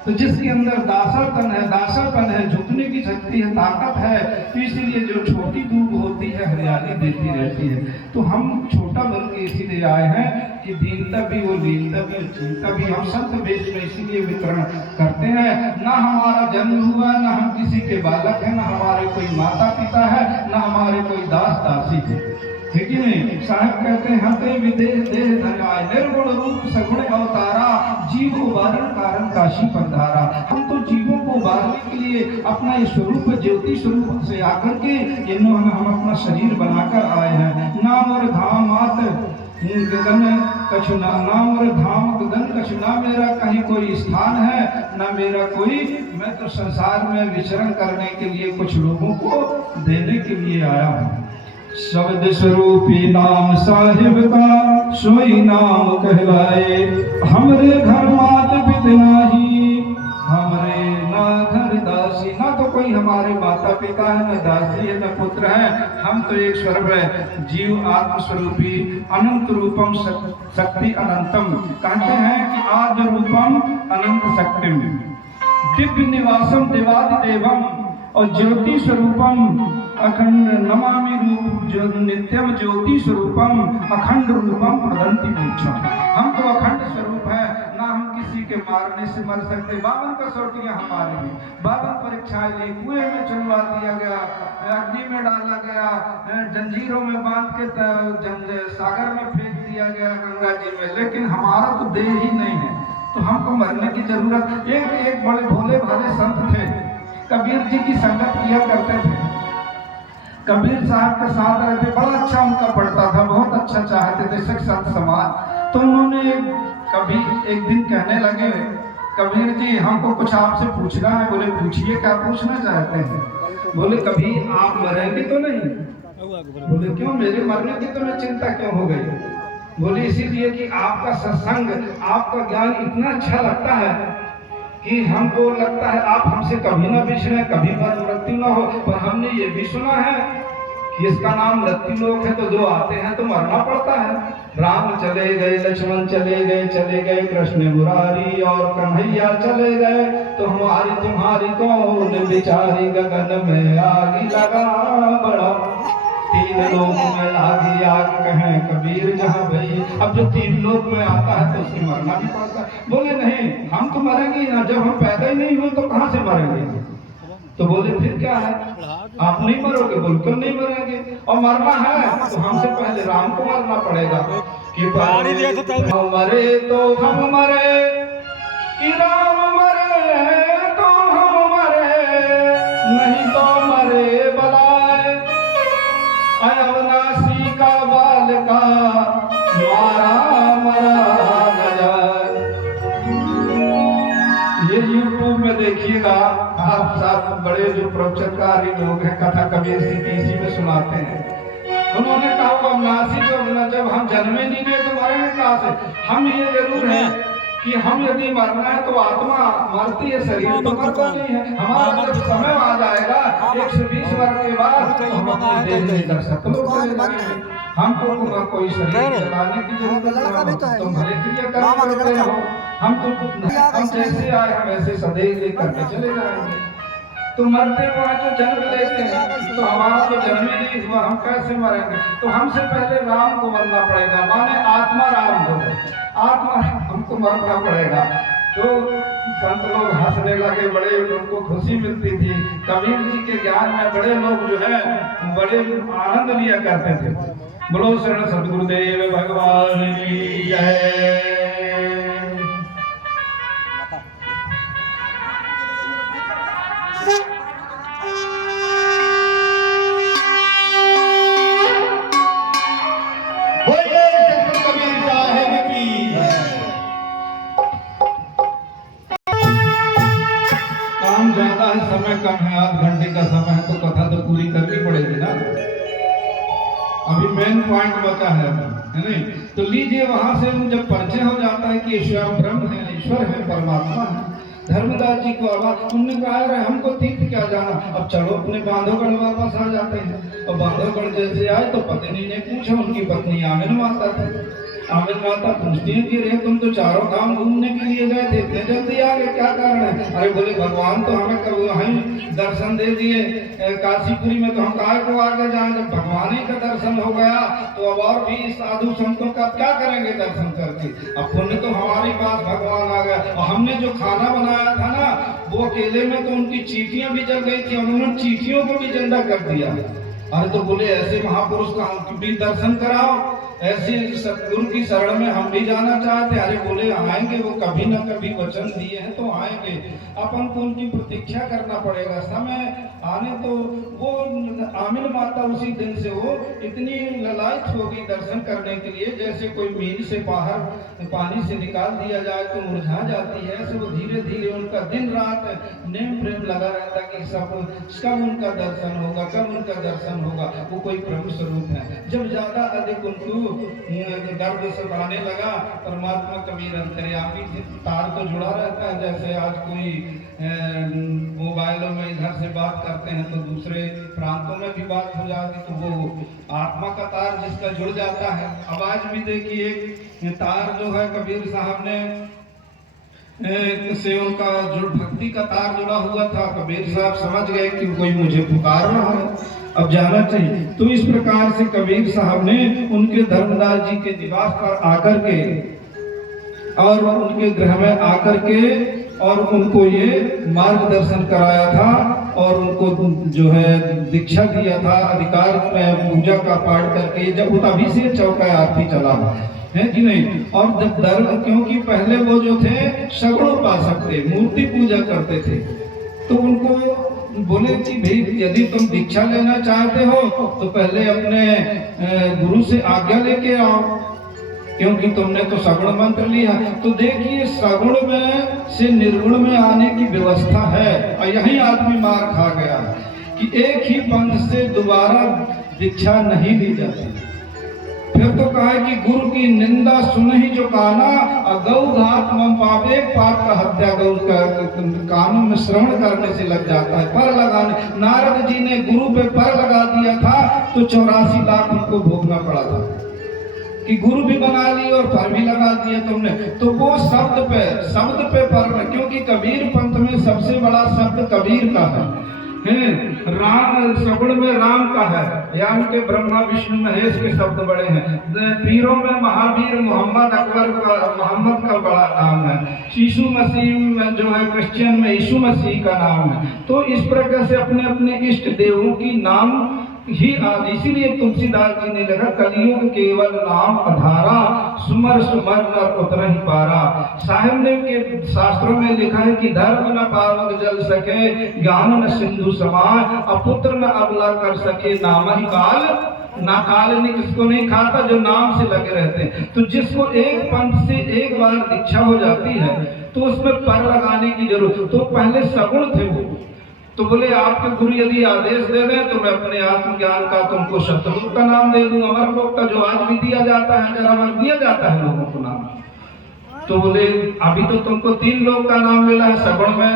तो जिसके अंदर दासापन है, झुकने की शक्ति है, ताकत है, तो इसीलिए जो छोटी दूब होती है हरियाली देती रहती है। तो हम छोटा बन के इसीलिए आए हैं कि दीनता भी वो लीनता भी चिंता भी हम संत वेश में इसीलिए वितरण करते हैं। ना हमारा जन्म हुआ, ना हम किसी के बालक है, ना हमारे कोई माता पिता है, ना हमारे कोई दास दासी है, ठीक है नहीं। साहब कहते हैं हते विदेश देह धन्याय, निर्गुण रूप सगुण अवतारा, जीव उबारण कारण काशी पंधारा। हम तो जीवों को उबारने के लिए अपना ये स्वरूप ज्योति स्वरूप से आकर के इन्होंने हम अपना शरीर बनाकर आए हैं। नाम और धाम आत गगन कछु नाम और धाम गगन कछु, ना मेरा कहीं कोई स्थान है, ना मेरा कोई, मैं तो संसार में विचरण करने के लिए कुछ लोगों को देने के लिए आया हूँ। शब्द स्वरूपी नाम साहिब का सोई नाम कहलाए, हमरे घर मात पिता ही, हमरे ना घर दासी। ना तो कोई हमारे माता पिता है, न दासी है, न पुत्र है, हम तो एक स्वर्ग है, जीव आत्मस्वरूपी अनंत रूपम शक्ति अनंतम। कहते हैं कि आद्य रूपम अनंत शक्तिम, दिव्य निवासम देवादिदेवम, और ज्योति स्वरूपम अखंड नमामि रूप जो नित्यम ज्योति स्वरूपम अखंड रूपम प्रदंति मोक्षम। हम तो अखंड स्वरूप है, ना हम किसी के मारने से मर सकते। 52 कसौटियां हमारे भी, 52 परीक्षाएं ली, कुएं में चलवा दिया गया, अग्नि में डाला गया, जंजीरों में बांध के सागर में फेंक दिया गया, गंगा जी में, लेकिन हमारा तो देह ही नहीं है, तो हमको मरने की जरूरत। एक बड़े भोले भाले संत थे, कबीर जी की संगत किया करते थे, कबीर साहब के साथ रहते, बड़ा अच्छा उनका पढ़ता था, बहुत अच्छा चाहते थे शिक्षक समाज। तो उन्होंने कभी एक दिन कहने लगे, कबीर जी हमको कुछ आपसे पूछना है। बोले पूछिए, क्या पूछना चाहते हैं? बोले कभी आप मरेंगे तो नहीं? बोले क्यों, मेरे मरने की तुम्हें चिंता क्यों हो गई? बोले इसीलिए कि आपका सत्संग, आपका ज्ञान इतना अच्छा लगता है कि हमको लगता है आप हमसे कभी ना बिछड़े, कभी मृत्यु ना हो। पर हमने ये भी सुना है कि इसका नाम मृत्यु लोक है, तो जो आते हैं तो मरना पड़ता है। राम चले गए, लक्ष्मण चले गए, कृष्ण मुरारी और कन्हैया चले गए, तो हमारी तुम्हारी कौन बिचारी, गगन में आग लगा बड़ा, 3 लोक में लागी आग, कहें कबीर जहाँ भई। अब जो 3 लोक में आता है तो उसकी मरना भी पड़ता है। बोले नहीं, हम तो मरेंगे ना, जब हम पैदा ही नहीं हुए तो कहाँ से मरेंगे? तो बोले फिर क्या है, आप नहीं मरोगे? बिल्कुल नहीं मरेंगे, और मरना है तो हमसे पहले राम को मरना पड़ेगा। कि मरे तो हम मरे, कि राम मरे तो हम मरे, नहीं तो मरे बलाए, अविनाशी का बाल का मारा गया। ये YouTube में देखिएगा, आप सब बड़े बड़े जो प्रवचनकारी लोग हैं, कथा कबीर सिंह इसी में सुनाते हैं। उन्होंने कहा अविनाशी जो जब हम जन्मे नहीं गए तो मरेंगे कहाँ से। हम ये जरूर है कि हम यदि मरना है तो आत्मा मरती है, शरीर तो मरता नहीं है। हमारा जब समय आ जाएगा 120 वर्ष के बाद तो हम अपने देह में सतलोक चले जाएंगे। हमको कोई शरीर चलाने की जरूरत नहीं, तुम भले क्रिया करते हो। हम जैसे आए हम ऐसे सदैव लेकर के चले जाएंगे। तो मरते वहाँ जो जन्म लेते हैं तो हमारा तो जन्म ही नहीं हुआ, हम कैसे मरेंगे। तो हमसे पहले राम को मरना पड़ेगा, माने आत्मा राम हो, आत्मा हमको मरना पड़ेगा। तो संत लोग हंसने लगे, बड़े उनको खुशी मिलती थी। कबीर जी के ज्ञान में बड़े लोग जो है बड़े आनंद लिया करते थे। बोलो शरण सद्गुरुदेव भगवान की जय। समय कम है, आध घंटे का समय है, तो कथा तो पूरी करनी पड़ेगी ना। अभी मेन पॉइंट बचा है नहीं। तो लीजिए वहां से जब परिचय हो जाता है कि ईश्वर ब्रह्म है, ईश्वर है, परमात्मा है। धर्मदास जी को आवाज, उनने कहा अरे हमको तीर्थ क्या जाना, अब चलो अपने बांधवगढ़ वापस आ जाते हैं। और बांधवगढ़ जैसे आए तो पत्नी ने पूछा, उनकी पत्नी आमिन माता थी। आमिर माता पूछती है कि रे तुम तो चारों धाम घूमने के लिए गए थे, इतने जल्दी आ गए, क्या कारण है। अरे बोले भगवान तो हमें कभी वहीं दर्शन दे दिए काशीपुरी में, तो हम काहे को आगे जाएं। जब भगवान ही का दर्शन हो गया तो अब और भी साधु संतों का क्या करेंगे दर्शन करके। अब पुण्य तो हमारे पास भगवान आ गया। और हमने जो खाना बनाया था ना वो अकेले में तो उनकी चीटियां भी जल गई थी, उन्होंने चीटियों को भी जिंदा कर दिया। अरे तो बोले ऐसे महापुरुष का हम भी दर्शन कराओ, ऐसे सतगुरु की शरण में हम भी जाना चाहते। अरे बोले आएंगे, वो कभी न कभी वचन दिए हैं तो आएंगे, अपन को उनकी प्रतीक्षा करना पड़ेगा। समय आने तो वो आमिन माता उसी दिन से वो इतनी ललायत होगी दर्शन करने के लिए, जैसे कोई मील से बाहर पानी से निकाल दिया जाए तो मुरझा जाती है। ऐसे वो धीरे धीरे उनका दिन रात नेम प्रेम लगा रहता कि कब उनका दर्शन होगा, कब उनका दर्शन होगा। वो कोई प्रभु स्वरूप है। जब ज्यादा अधिक उनको दर्द से बढ़ाने लगा, परमात्मा कबीर अंतर्यामी थे। तार तो जुड़ा रहता है, जैसे आज कोई मोबाइलों में इधर से बात करते हैं तो दूसरे प्रांतों में भी बात हो जाती, तो वो आत्मा का तार जिसका जुड़ जाता है। अब आज भी देखिए तार जो है कबीर साहब ने से उनका जो भक्ति का तार जुड़ा हुआ था, कबीर साहब समझ गए कि कोई मुझे पुकार रहा है, अब जाना चाहिए। तो इस प्रकार से कबीर साहब ने उनके धर्मदास जी के निवास पर आकर के और उनके गृह में आकर के और उनको ये मार्गदर्शन कराया था और उनको जो है दीक्षा दिया था, अधिकार में पूजा का पाठ करके। जब तभी से चौका आरती चला है कि नहीं। और जब धर्म, क्योंकि पहले वो जो थे सगुण उपासक थे, मूर्ति पूजा करते थे, तो उनको बोले कि भाई यदि तुम दीक्षा लेना चाहते हो तो पहले अपने गुरु से आज्ञा लेके आओ, क्योंकि तुमने तो सगुण मंत्र लिया। तो देखिए सगुण में से निर्गुण में आने की व्यवस्था है, और यही आदमी मार खा गया कि एक ही पंथ से दोबारा दीक्षा नहीं दी जाती। फिर तो कहा कि गुरु की निंदा सुन ही जो काना, गौ घात मम पावे, पाप का हत्या गौ का कानून में श्रवण करने से लग जाता है। पर लगाने, नारद जी ने गुरु पे पर लगा दिया था तो 84 लाख उनको भोगना पड़ा था कि गुरु भी बना ली और पर भी लगा दिया तुमने। तो वो शब्द पे पर, क्योंकि कबीर पंथ में सबसे बड़ा शब्द कबीर का है। राम सगुण में राम का है, या उनके ब्रह्मा विष्णु महेश के शब्द बड़े हैं। पीरों में महावीर मोहम्मद अकबर का, मोहम्मद का बड़ा नाम है। यीशु मसीह में जो है क्रिश्चियन में यीशु मसीह का नाम है। तो इस प्रकार से अपने अपने इष्ट देवों की नाम ही आदि। इसीलिए तुलसीदास जी ने लिखा कलियुग केवल नाम अधारा, सुमर सुमर नर उतर ही पारा। साहिब ने के शास्त्रों में लिखा है कि धर्म न पावक जल सके, ज्ञान न सिंधु समाय, अपुत्र न अबला कर सके, नाम ही काल ना काल ने किसको नहीं खाता जो नाम से लगे रहते हैं। तो जिसको एक पंथ से एक बार दीक्षा हो जाती है तो उसमें पर लगाने की जरूरत। तो पहले सगुण थे वो, तो बोले आपके गुरु यदि आदेश दे दें तो मैं अपने आत्मज्ञान का तुमको शत्रुघ्न का नाम दे दूं, अमर लोक का जो आज भी दिया जाता है, जरा अमर दिया जाता है लोगों को नाम। तो बोले अभी तो तुमको 3 लोक का नाम मिला है, सगुण में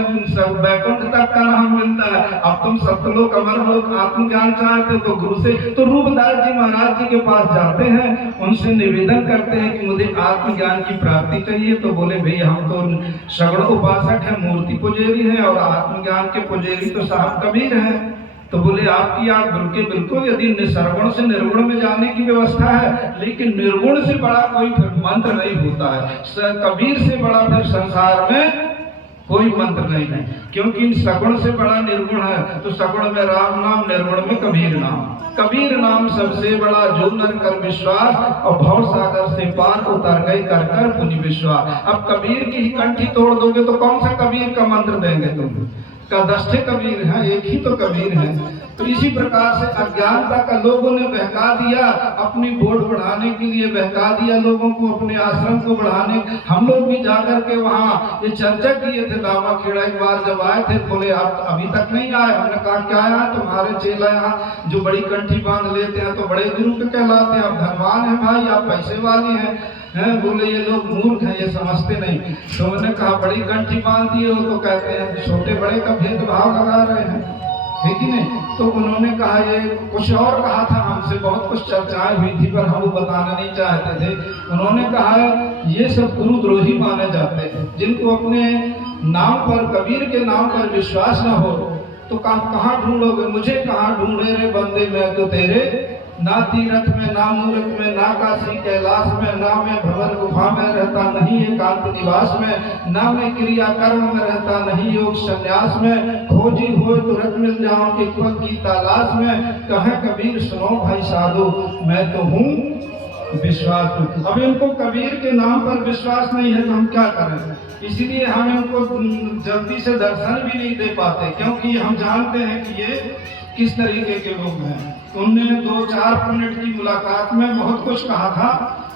वैकुंठ तक का नाम मिलता है, अब तुम सप्तलोक अमर लोक आत्मज्ञान चाहते तो गुरु से। तो रूपदास जी महाराज जी के पास जाते हैं, उनसे निवेदन करते हैं कि मुझे आत्मज्ञान की प्राप्ति चाहिए। तो बोले भाई हम तो सगुण उपासक है, मूर्ति पुजेरी है, और आत्मज्ञान के पुजेरी तो साहब कबीर है। तो बोले आपकी आप बिल्कुल यदि सर्वगुण से निर्गुण में जाने की व्यवस्था है, लेकिन निर्गुण से बड़ा कोई मंत्र नहीं होता है, कबीर से बड़ा फिर संसार में कोई मंत्र नहीं है, क्योंकि सगुण से बड़ा निर्गुण है। तो सगुण में राम नाम, निर्गुण में कबीर नाम। कबीर नाम सबसे बड़ा, जो नर कर विश्वास, और भव सागर से पार उतर गए कर कर पुनि विश्वास। अब कबीर की ही कंठी तोड़ दोगे तो कौन सा कबीर का मंत्र देंगे तुम? का 10 कबीर हैं, एक ही तो कबीर है। तो इसी प्रकार से अज्ञानता का लोगों ने बहका दिया, अपनी वोट बढ़ाने के लिए बहका दिया लोगों को, अपने आश्रम को बढ़ाने। हम लोग भी जाकर के वहाँ ये चर्चा किए थे, दावा खेड़ा एक बार जब आए थे, बोले आप अभी तक नहीं आए। हमने कहा क्या आया? तुम्हारे चेला यहाँ जो बड़ी कंठी बांध लेते हैं तो बड़े गुरु के कहलाते हैं, आप धनवान हैं भाई, आप पैसे वाली हैं। बोले ये लोग मूर्ख हैं, ये समझते नहीं। तो मैंने कहा बड़ी कंठी बांध दिए हो तो कहते हैं छोटे बड़े का भेदभाव लगा रहे हैं, है कि नहीं? तो उन्होंने कहा ये कुछ और कहा था, हमसे बहुत कुछ चर्चाएं हुई थी पर हम वो बताना नहीं चाहते थे। उन्होंने कहा ये सब गुरुद्रोही माने जाते हैं, जिनको अपने नाम पर, कबीर के नाम पर विश्वास न हो तो कहाँ ढूंढोगे? मुझे कहाँ ढूंढे रे बंदे, मैं तो तेरे ना तीरथ में, ना मूर्ख में, ना काशी कैलाश में, ना मैं भवन गुफा में रहता, नहीं एकांत निवास में, ना मैं क्रिया कर्म में रहता, नहीं योग संन्यास में, खोजी हो तुरंत मिल जाऊं केवल की तलाश में। कहे कबीर सुनो भाई साधु, मैं तो हूँ विश्वास। अब इनको कबीर के नाम पर विश्वास नहीं है तो हम क्या करें? इसीलिए हम इनको जल्दी से दर्शन भी नहीं दे पाते, क्योंकि हम जानते हैं कि ये किस तरीके के लोग हैं। उनने 2-4 मिनट की मुलाकात में बहुत कुछ कहा था।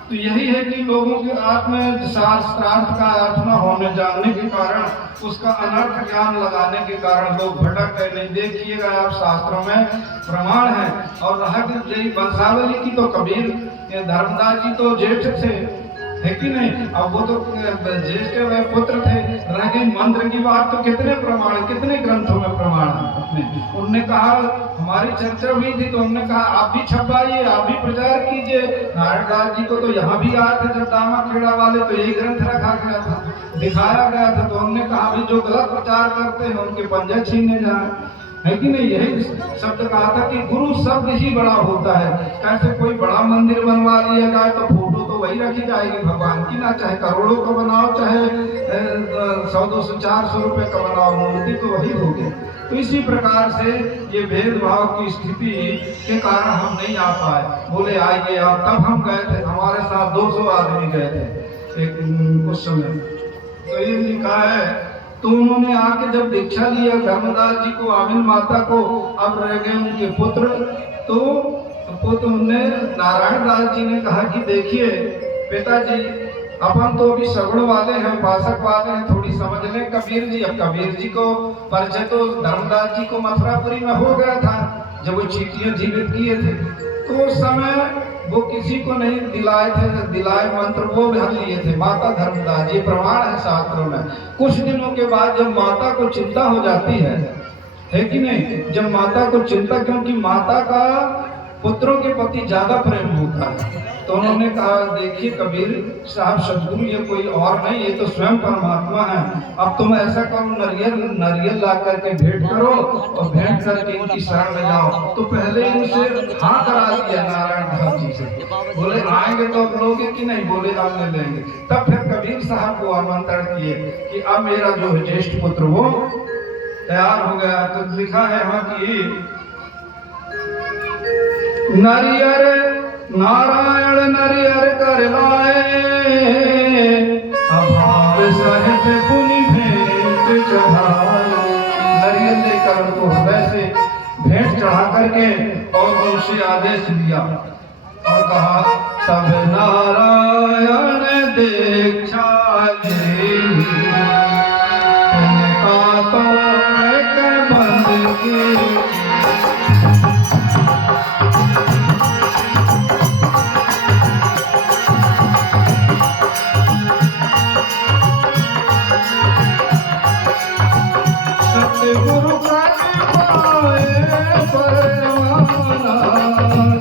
तो यही है कि लोगों के आत्म शास्त्रार्थ का अर्थ न होने जानने के कारण, उसका अनर्थ ज्ञान लगाने के कारण लोग भटक गए। नहीं देखिएगा आप, शास्त्रों में प्रमाण है। और रहा कि वंशावली की तो कबीर धर्मदास जी तो जेठ थे, है कि नहीं? अब वो तो ज्येष्ठ पुत्र थे। रह गई मंत्र की बात, तो कितने प्रमाण, कितने ग्रंथों में प्रमाण है अपने। उनने कहा, हमारी चर्चा हुई थी तो हमने कहा आप भी छपाइए, आप भी प्रचार कीजिए। नारायण दास जी को तो यहाँ भी आए थे जब दामा खेड़ा वाले, तो यही ग्रंथ रखा गया था, दिखाया गया था। तो हमने कहा भी जो गलत प्रचार करते हैं उनके पंजे छीनने जाए, है कि नहीं? यही शब्द कहा था कि गुरु शब्द ही बड़ा होता है। कैसे कोई बड़ा मंदिर बनवा लिया जाए तो फोटो तो वही रखी जाएगी भगवान की ना, चाहे करोड़ों का बनाओ, चाहे 100-200-400 रुपए का बनाओ, मूर्ति तो वही होगी। तो इसी प्रकार से ये भेदभाव की स्थिति के कारण हम नहीं आ पाए। बोले आइए आप, तब हम गए थे, हमारे साथ 200 आदमी गए थे एक उस समय। तो ये लिखा है, तो उन्होंने आके जब दीक्षा लिया धर्मदास जी को, आमिन माता को, अब रह गए उनके पुत्र। तो पुत्र ने नारायण दास जी ने कहा कि देखिए पिताजी, अपन तो अभी सगुण वाले हैं, उपासक वाले हैं, थोड़ी समझ लें कबीर जी। अब कबीर जी को परिचय तो धर्मदास जी को मथुरापुरी में हो गया था जब वो चीटियां जीवित किए थे। तो उस समय वो किसी को नहीं दिलाए थे, दिलाए मंत्र वो भर लिए थे, माता धर्मदास। ये प्रमाण है शास्त्रों में। कुछ दिनों के बाद जब माता को चिंता हो जाती है कि नहीं? जब माता को चिंता, क्योंकि माता का पुत्रों के प्रति ज्यादा प्रेम होता है, तो उन्होंने कहा देखिए कबीर साहब, सदगुरु ये कोई और नहीं, ये तो स्वयं परमात्मा है। अब तुम ऐसा करो, नारियल ला करके भेंट करो और भेंट करके इनकी शरण में जाओ। तो पहले इनसे हाँ करा दिया नारायण दास जी से। बोले आएंगे तो आप लोगे कि नहीं? बोले आप ले लेंगे। तब फिर कबीर साहब को आमंत्रण किए कि अब मेरा जो है ज्येष्ठ पुत्र वो तैयार हो गया। तो लिखा है वहां की नारियर नारायण नरियर कर लाए, अभाव सहित पुनि भेंट चढ़ाए। नरियर लेकर उनको हृदय से भेंट चढ़ा करके और उनसे आदेश दिया और कहा, तब नारायण दीक्षा ली, तिनका तो बंद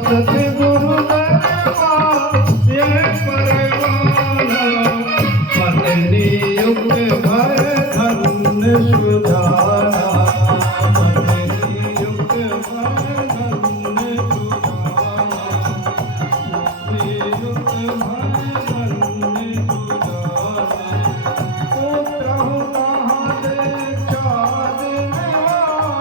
सतगुरु ये परवाना पत्नी युग भर धन सुधारा पत्नी युग भर धन सुधारा युग भर धन सुधारा पुत्र कहाँ दे चाँद में आइयो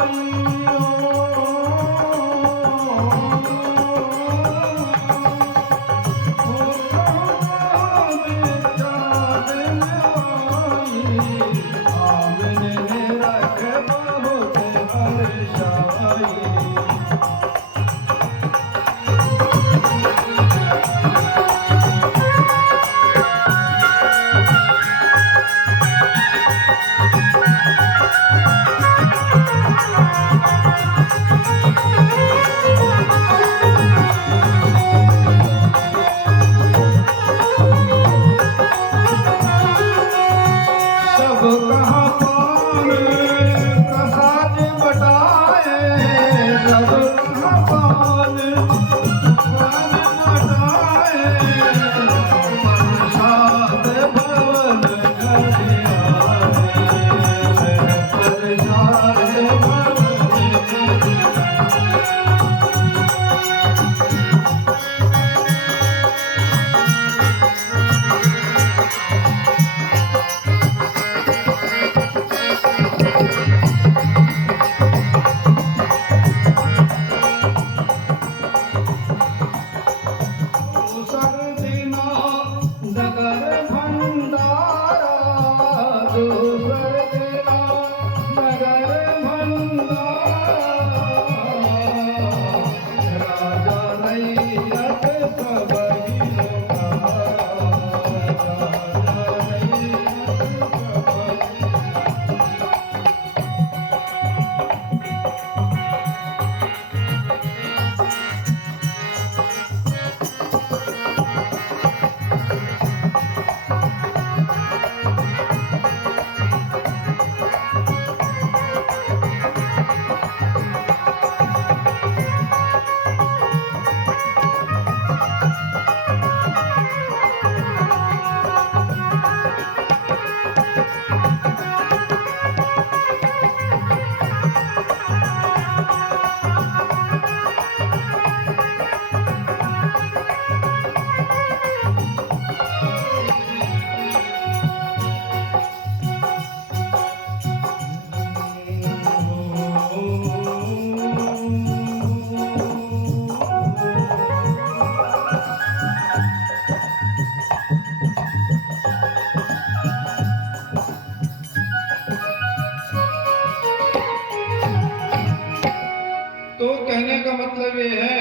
मतलब ये है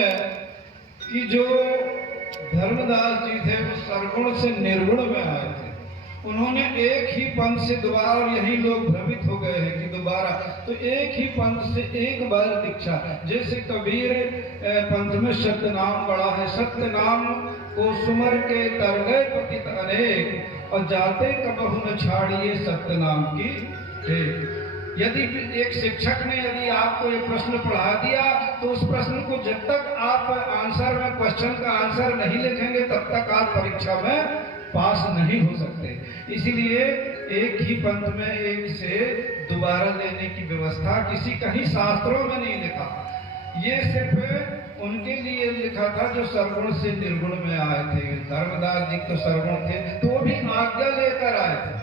कि जो धर्मदास जी थे वो सरगुण से निर्गुण में आए थे। उन्होंने एक ही पंथ से दोबारा, और यही लोग भ्रमित हो गए हैं कि दोबारा, तो एक ही पंथ से एक बार दीक्षा। जैसे कबीर पंथ में सत्य नाम पड़ा है, सत्य नाम को सुमर के तर गए पतित अनेक, और जाते कबहु न छाड़िए सत्य नाम की टेक। यदि एक शिक्षक ने यदि आपको ये प्रश्न पढ़ा दिया तो उस प्रश्न को जब तक आप आंसर में, क्वेश्चन का आंसर नहीं लिखेंगे तब तक आप परीक्षा में पास नहीं हो सकते। इसीलिए एक ही पंथ में एक से दोबारा लेने की व्यवस्था किसी कहीं शास्त्रों में नहीं लिखा। ये सिर्फ उनके लिए लिखा था जो सरगुण से निर्गुण में आए थे। धर्मदास जी तो सरगुण थे, तो भी आज्ञा लेकर आए थे।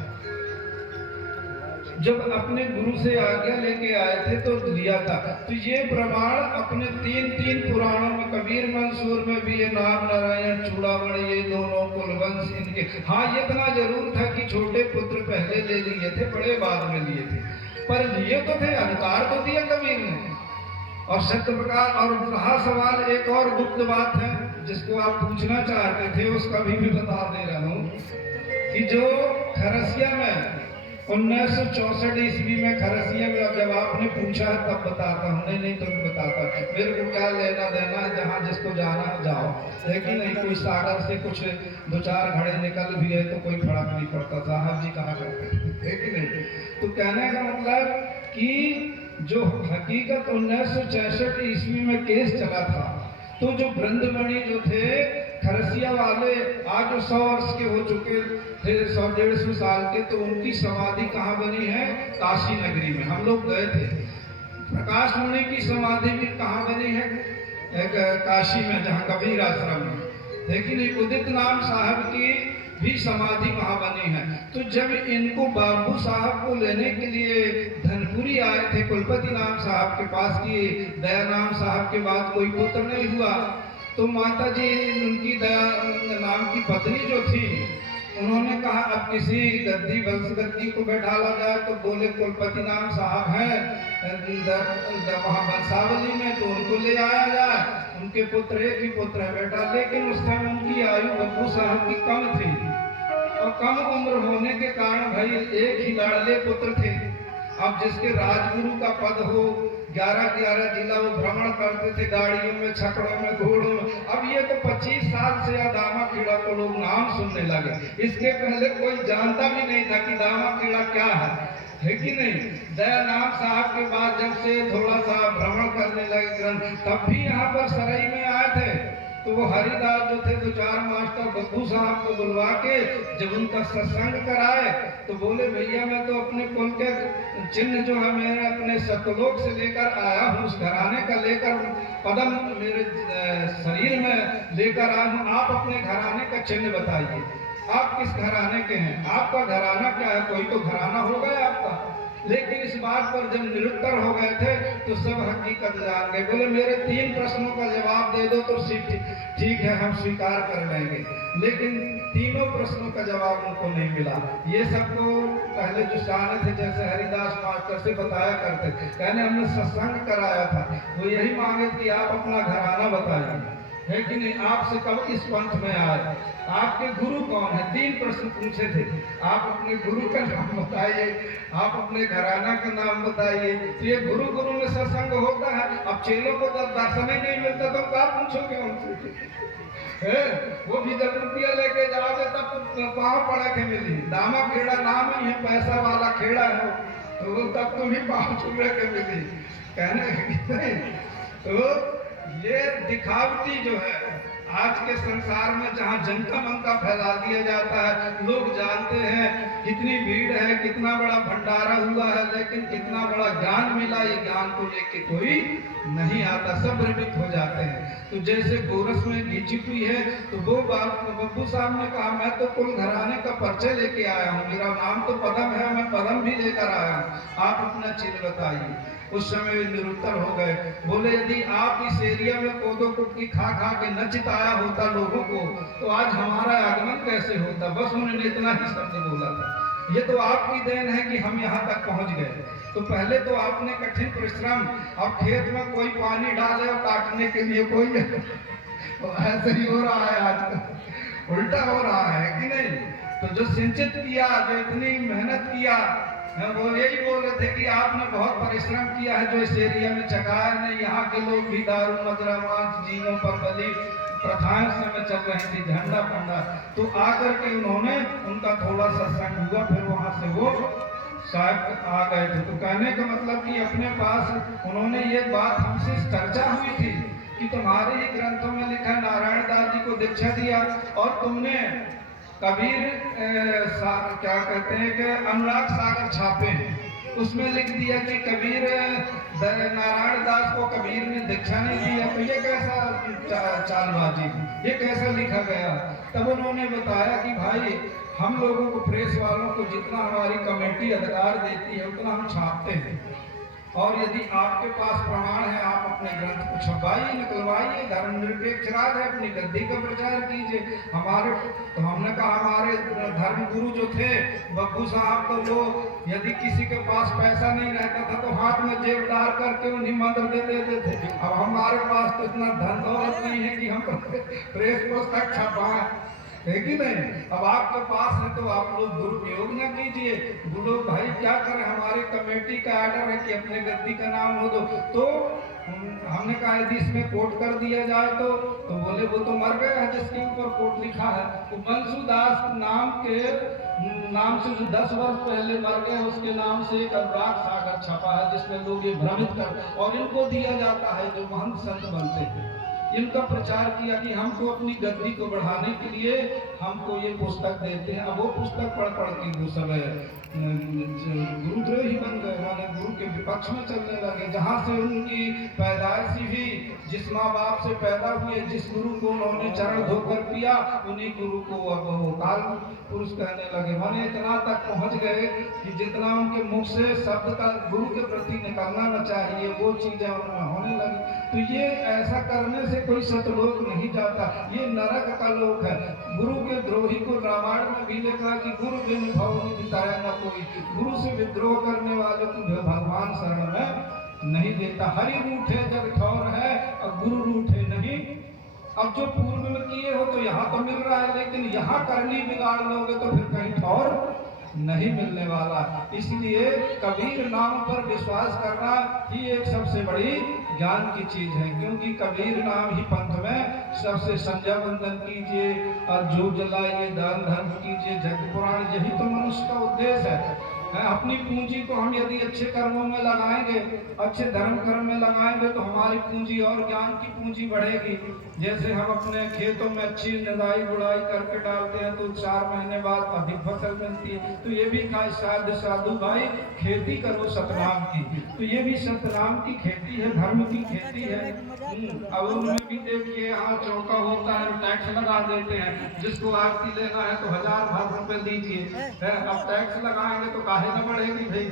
जब अपने गुरु से आज्ञा लेके आए थे तो लिया था। तो ये प्रमाण अपने तीन पुराणों में, कबीर मंसूर में भी ये नाम नारायण चूड़ामणि ये दोनों कुलवंश इनके। हाँ, ये इतना जरूर था कि छोटे पुत्र पहले ले लिए थे, बड़े बाद में लिए थे, पर लिए तो थे, अधिकार तो दिया कबीर ने। और सत्य प्रकार। और रहा सवाल, एक और गुप्त बात है जिसको आप पूछना चाहते थे, उसका भी बता दे रहा हूँ कि जो खरसिया में 1964 ईस्वी में खरसिया में जब आपने पूछा है तब बताता हूँ, नहीं तो मैं बताता। मेरे को क्या लेना देना है, जहाँ जिसको जाना जाओ, लेकिन नहीं कोई सागर से कुछ 2-4 घड़े निकल भी है तो कोई फर्क नहीं पड़ता। साहब जी कहा करते है कि नहीं। तो कहने का मतलब कि जो हकीकत 1966 ईस्वी में केस चला था तो जो ब्रंदमणि जो थे खरसिया वाले, आज 100 वर्ष के हो चुके थे, 100-150 साल के, तो उनकी समाधि कहाँ बनी है? काशी नगरी में। हम लोग गए थे। प्रकाश मुनि की समाधि भी कहाँ बनी है? काशी में, जहाँ कबीर आश्रम है। लेकिन उदित नाम साहब की भी समाधि वहाँ बनी है। तो जब इनको बाबू साहब को लेने के लिए धनपुरी आए थे कुलपति नाम साहब के पास, कि दया नाम साहब के बाद कोई पुत्र नहीं हुआ, तो माता जी उनकी दया नाम की पत्नी जो थी, उन्होंने कहा अब किसी गद्दी वंश गद्दी को बैठाला जाए, तो बोले कुलपति नाम साहब हैं वहाँ बंसावली में, तो उनको ले आया जाए। उनके पुत्र, एक ही पुत्र है बेटा, लेकिन उस समय उनकी आयु बब्बू साहब की कम थी, और कम उम्र होने के कारण भाई एक ही लाडले पुत्र थे। अब जिसके राजगुरु का पद हो, 11-11 जिला वो भ्रमण करते थे, गाड़ियों में, छकड़ों में, घोड़ों में। अब ये तो 25 साल से दामा कीड़ा को लोग नाम सुनने लगे। इसके पहले कोई जानता भी नहीं था कि दामा कीड़ा क्या है कि नहीं? दया नाम साहब के बाद जब से थोड़ा सा भ्रमण करने लगे ग्रंथ, तब भी यहाँ पर सराय में आए थे। तो वो हरिदास जो थे 2-4 मास्टर बब्बू साहब को बुलवा के जब उनका सत्संग कराए, तो बोले भैया मैं तो अपने कुल के चिन्ह जो है मेरे अपने सतलोक से लेकर आया हूँ, उस घराने का लेकर पदम मेरे शरीर में लेकर आया हूँ, आप अपने घराने का चिन्ह बताइए, आप किस घराने के हैं, आपका घराना क्या है? कोई तो घराना हो गया आपका। लेकिन इस बात पर जब निरुत्तर हो गए थे तो सब हकीकत जान गए। बोले मेरे 3 प्रश्नों का जवाब दे दो तो ठीक है, हम स्वीकार कर लेंगे। लेकिन तीनों प्रश्नों का जवाब उनको नहीं मिला। ये सबको पहले जो शान थे, जैसे हरिदास मास्टर से बताया करते थे, कहने हमने सत्संग कराया था, वो यही मांगे कि आप अपना घराना बताइए, है कि नहीं? आपसे कब इस पंथ में आए, आपके गुरु कौन है? 3 प्रश्न पूछे थे। आप अपने गुरु का नाम बताइए, आप अपने घराना का नाम बताइए। तो ये गुरु में सत्संग होता है। अब चेलों को जब दर्शन ही नहीं मिलता तो क्या पूछोगे उनसे? वो भी जब रुपया लेके जाओगे तब पाँव पड़ा के मिली। दामा खेड़ा नाम ही है, पैसा वाला खेड़ा है, तो तब तुम्हें पाँव छुए के मिली। कहने तो ये दिखावटी जो है आज के संसार में, जहाँ जनता मनता फैला दिया जाता है, लोग जानते हैं कितनी भीड़ है, कितना बड़ा भंडारा हुआ है, लेकिन कितना बड़ा ज्ञान मिला, ये ज्ञान को लेके कोई नहीं आता, सब भ्रमित हो जाते हैं। तो जैसे गोरस में घी हुई है, तो वो बात बब्बू साहब ने कहा मैं तो कुल घराने का परिचय लेके आया हूँ, मेरा नाम तो पदम है, मैं पदम भी लेकर आया हूँ, आप अपना चिन्ह बताइए। उस समय वे निरुत्तर हो गए। बोले यदि आप इस एरिया में कोदो कुटकी खा खा के न चिताया होता लोगों को, तो आज हमारा आगमन कैसे होता? बस उन्होंने इतना ही शब्द बोला था। ये तो आपकी देन है कि हम यहाँ तक पहुँच गए। तो पहले तो आपने कठिन परिश्रम, अब खेत में कोई पानी डाले और काटने के लिए कोई तो ऐसे ही हो रहा है, आज उल्टा हो रहा है कि नहीं? तो जो सिंचित किया, जो इतनी मेहनत किया, वो यही बोल रहे थे कि आपने बहुत परिश्रम किया है, जो इस एरिया में चकाया नहीं। यहाँ के लोग भी दारू मदरा मांस जीनों पर बलि प्रथाएं समय चल रही थी, झंडा पंडा, तो आकर के उन्होंने उनका थोड़ा सत्संग हुआ, फिर वहां से वो साहब आ गए थे। तो कहने का मतलब कि अपने पास उन्होंने ये बात हमसे चर्चा हुई थी कि तुम्हारे ही ग्रंथों में लिखा है, नारायण दास जी को दीक्षा दिया और तुमने कबीर क्या कहते हैं कि अनुराग सागर छापे, उसमें लिख दिया कि कबीर नारायण दास को कबीर ने दीक्षा नहीं दिया। तो ये कैसा चालबाजी, ये कैसा लिखा गया? तब उन्होंने बताया कि भाई हम लोगों को, प्रेस वालों को जितना हमारी कमेटी अधिकार देती है उतना हम छापते हैं, और यदि आपके पास प्रमाण है आप अपने ग्रंथ को छपवाइए, निकलवाइए, धर्मनिरपेक्ष राज है, अपनी गद्दी का प्रचार कीजिए। हमारे तो हमने कहा हमारे धर्म गुरु जो थे बब्बू साहब, तो वो यदि किसी के पास पैसा नहीं रहता था तो हाथ में जेब डाल करके उन्हीं मंत्र दे देते थे। अब हमारे पास तो इतना धन दौलत नहीं है कि हम प्रेस पुस्तक छपाएं, है कि नहीं? अब आपके पास है तो आप लोग दुरुपयोग न कीजिए। बोलो भाई क्या करें, हमारे कमेटी का आर्डर है कि अपने गद्दी का नाम हो दो। तो हमने कहा यदि इसमें कोट कर दिया जाए तो बोले वो तो मर गया है जिसके ऊपर कोट लिखा है। तो बंसुदास नाम से जो 10 वर्ष पहले मर गए, उसके नाम से एक अनुराग सागर छपा है जिसमें लोग ये भ्रमित कर, और इनको दिया जाता है जो महंत संत बनते हैं। इनका प्रचार किया कि हमको अपनी गद्दी को बढ़ाने के लिए हमको ये पुस्तक देते हैं। अब वो पुस्तक पढ़ पढ़ के वो सब गुरुद्रोही बन गए, माने गुरु के विपक्ष में चलने लगे। जहाँ से उनकी पैदाइश हुई, जिस माँ बाप से पैदा हुए, जिस गुरु को उन्होंने चरण धोकर पिया, उन्हीं गुरु को अब वो काल पुरुष कहने लगे। माने इतना तक पहुँच गए कि जितना उनके मुख से शब्द का गुरु के प्रति निकलना न चाहिए वो चीजें उनमें होने लगी। तो ये ऐसा करने से कोई सतलोक नहीं जाता, ये नरक का लोक है। गुरु के द्रोही को रामायण में भी लिखा कि गुरु बिन भव बिताया न कोई, गुरु से विद्रोह करने वाले को भगवान शरण में नहीं देता। हरि रूठे जग ठौर है और गुरु रूठे नहीं। अब जो पूर्व में किए हो तो यहाँ तो मिल रहा है, लेकिन यहाँ करनी बिगाड़ लोगे तो फिर कहीं ठौर नहीं मिलने वाला। इसलिए कबीर नाम पर विश्वास करना ही एक सबसे बड़ी ज्ञान की चीज है, क्योंकि कबीर नाम ही पंथ में सबसे संध्या वंदन कीजिए और जो जलाइए, दान धर्म कीजिए, जग पुराण, यही तो मनुष्य का उद्देश्य है। अपनी पूंजी को हम यदि अच्छे कर्मों में लगाएंगे, अच्छे धर्म कर्म में लगाएंगे तो हमारी पूंजी और ज्ञान की पूंजी बढ़ेगी। जैसे हम अपने खेतों में अच्छी निदाई गुड़ाई करके डालते हैं तो 4 महीने बाद अधिक फसल मिलती है। तो ये भी कहा साधु भाई खेती करो सतनाम की, तो ये भी सतनाम की खेती है, धर्म की खेती है। अब उनमें भी देखिए यहाँ चौका होता है, टैक्स लगा देते हैं, जिसको आरती लेना है तो 1000 रुपए दीजिए। अब टैक्स लगाएंगे तो न बढ़ेगी भाई।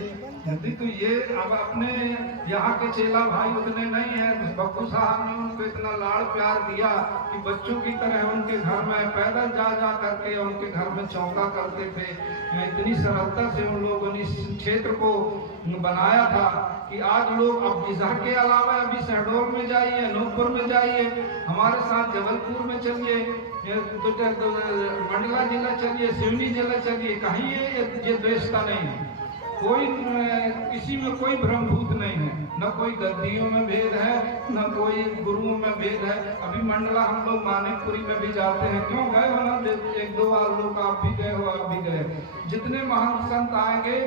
यदि तो ये अब अपने यहाँ के चेला भाई उतने नहीं है, बब्बू साहब ने उनको इतना लाड़ प्यार दिया कि बच्चों की तरह उनके घर में पैदल जा जा करके उनके घर में चौका करते थे। इतनी सरलता से उन लोगों ने इस क्षेत्र को बनाया था कि आज लोग अब इजहर के अलावा अभी शहडोल में जाइए, अनूपपुर में जाइए, हमारे साथ जबलपुर में चलिए, मंडला जिला चलिए, सिवनी जिला चलिए, कहीं ये द्वेषता नहीं है, कोई किसी में कोई भ्रमभूत नहीं है, न कोई गद्दियों में भेद है, न कोई गुरुओं में भेद है। अभी मंडला हम लोग मानिकपुरी में भी जाते हैं, क्यों गए हो ना, 1-2 बार लोग आप भी गए हो, आप भी गए। जितने महान संत आएंगे,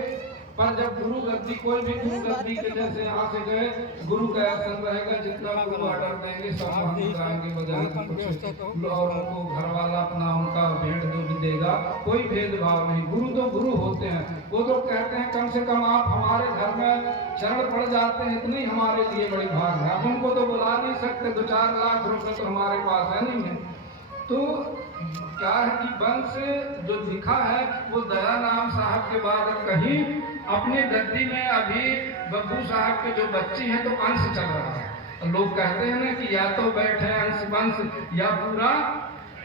पर जब गुरु गद्दी, कोई भी गुरु गद्दी के जैसे यहाँ से गए, गुरु का आसन रहेगा, जितना गुरु ऑर्डर देंगे सब हम गाएंगे बजाएंगे, कुछ और उनको घर वाला अपना उनका भेंट जो भी देगा, कोई भेदभाव नहीं। गुरु तो गुरु होते हैं। वो तो कहते हैं कम से कम आप हमारे घर में शरण पड़ जाते हैं, इतनी हमारे लिए बड़ी भाग है। हम उनको तो बुला नहीं सकते, 2-4 लाख रुपए तो हमारे पास है नहीं है। तो क्या है कि वंश जो लिखा है वो दया नाम साहब के बाद कहीं अपनी गद्दी में अभी बब्बू साहब के जो बच्ची हैं तो अंश चल रहा है। लोग कहते हैं ना कि या तो बैठे अंश वंश या पूरा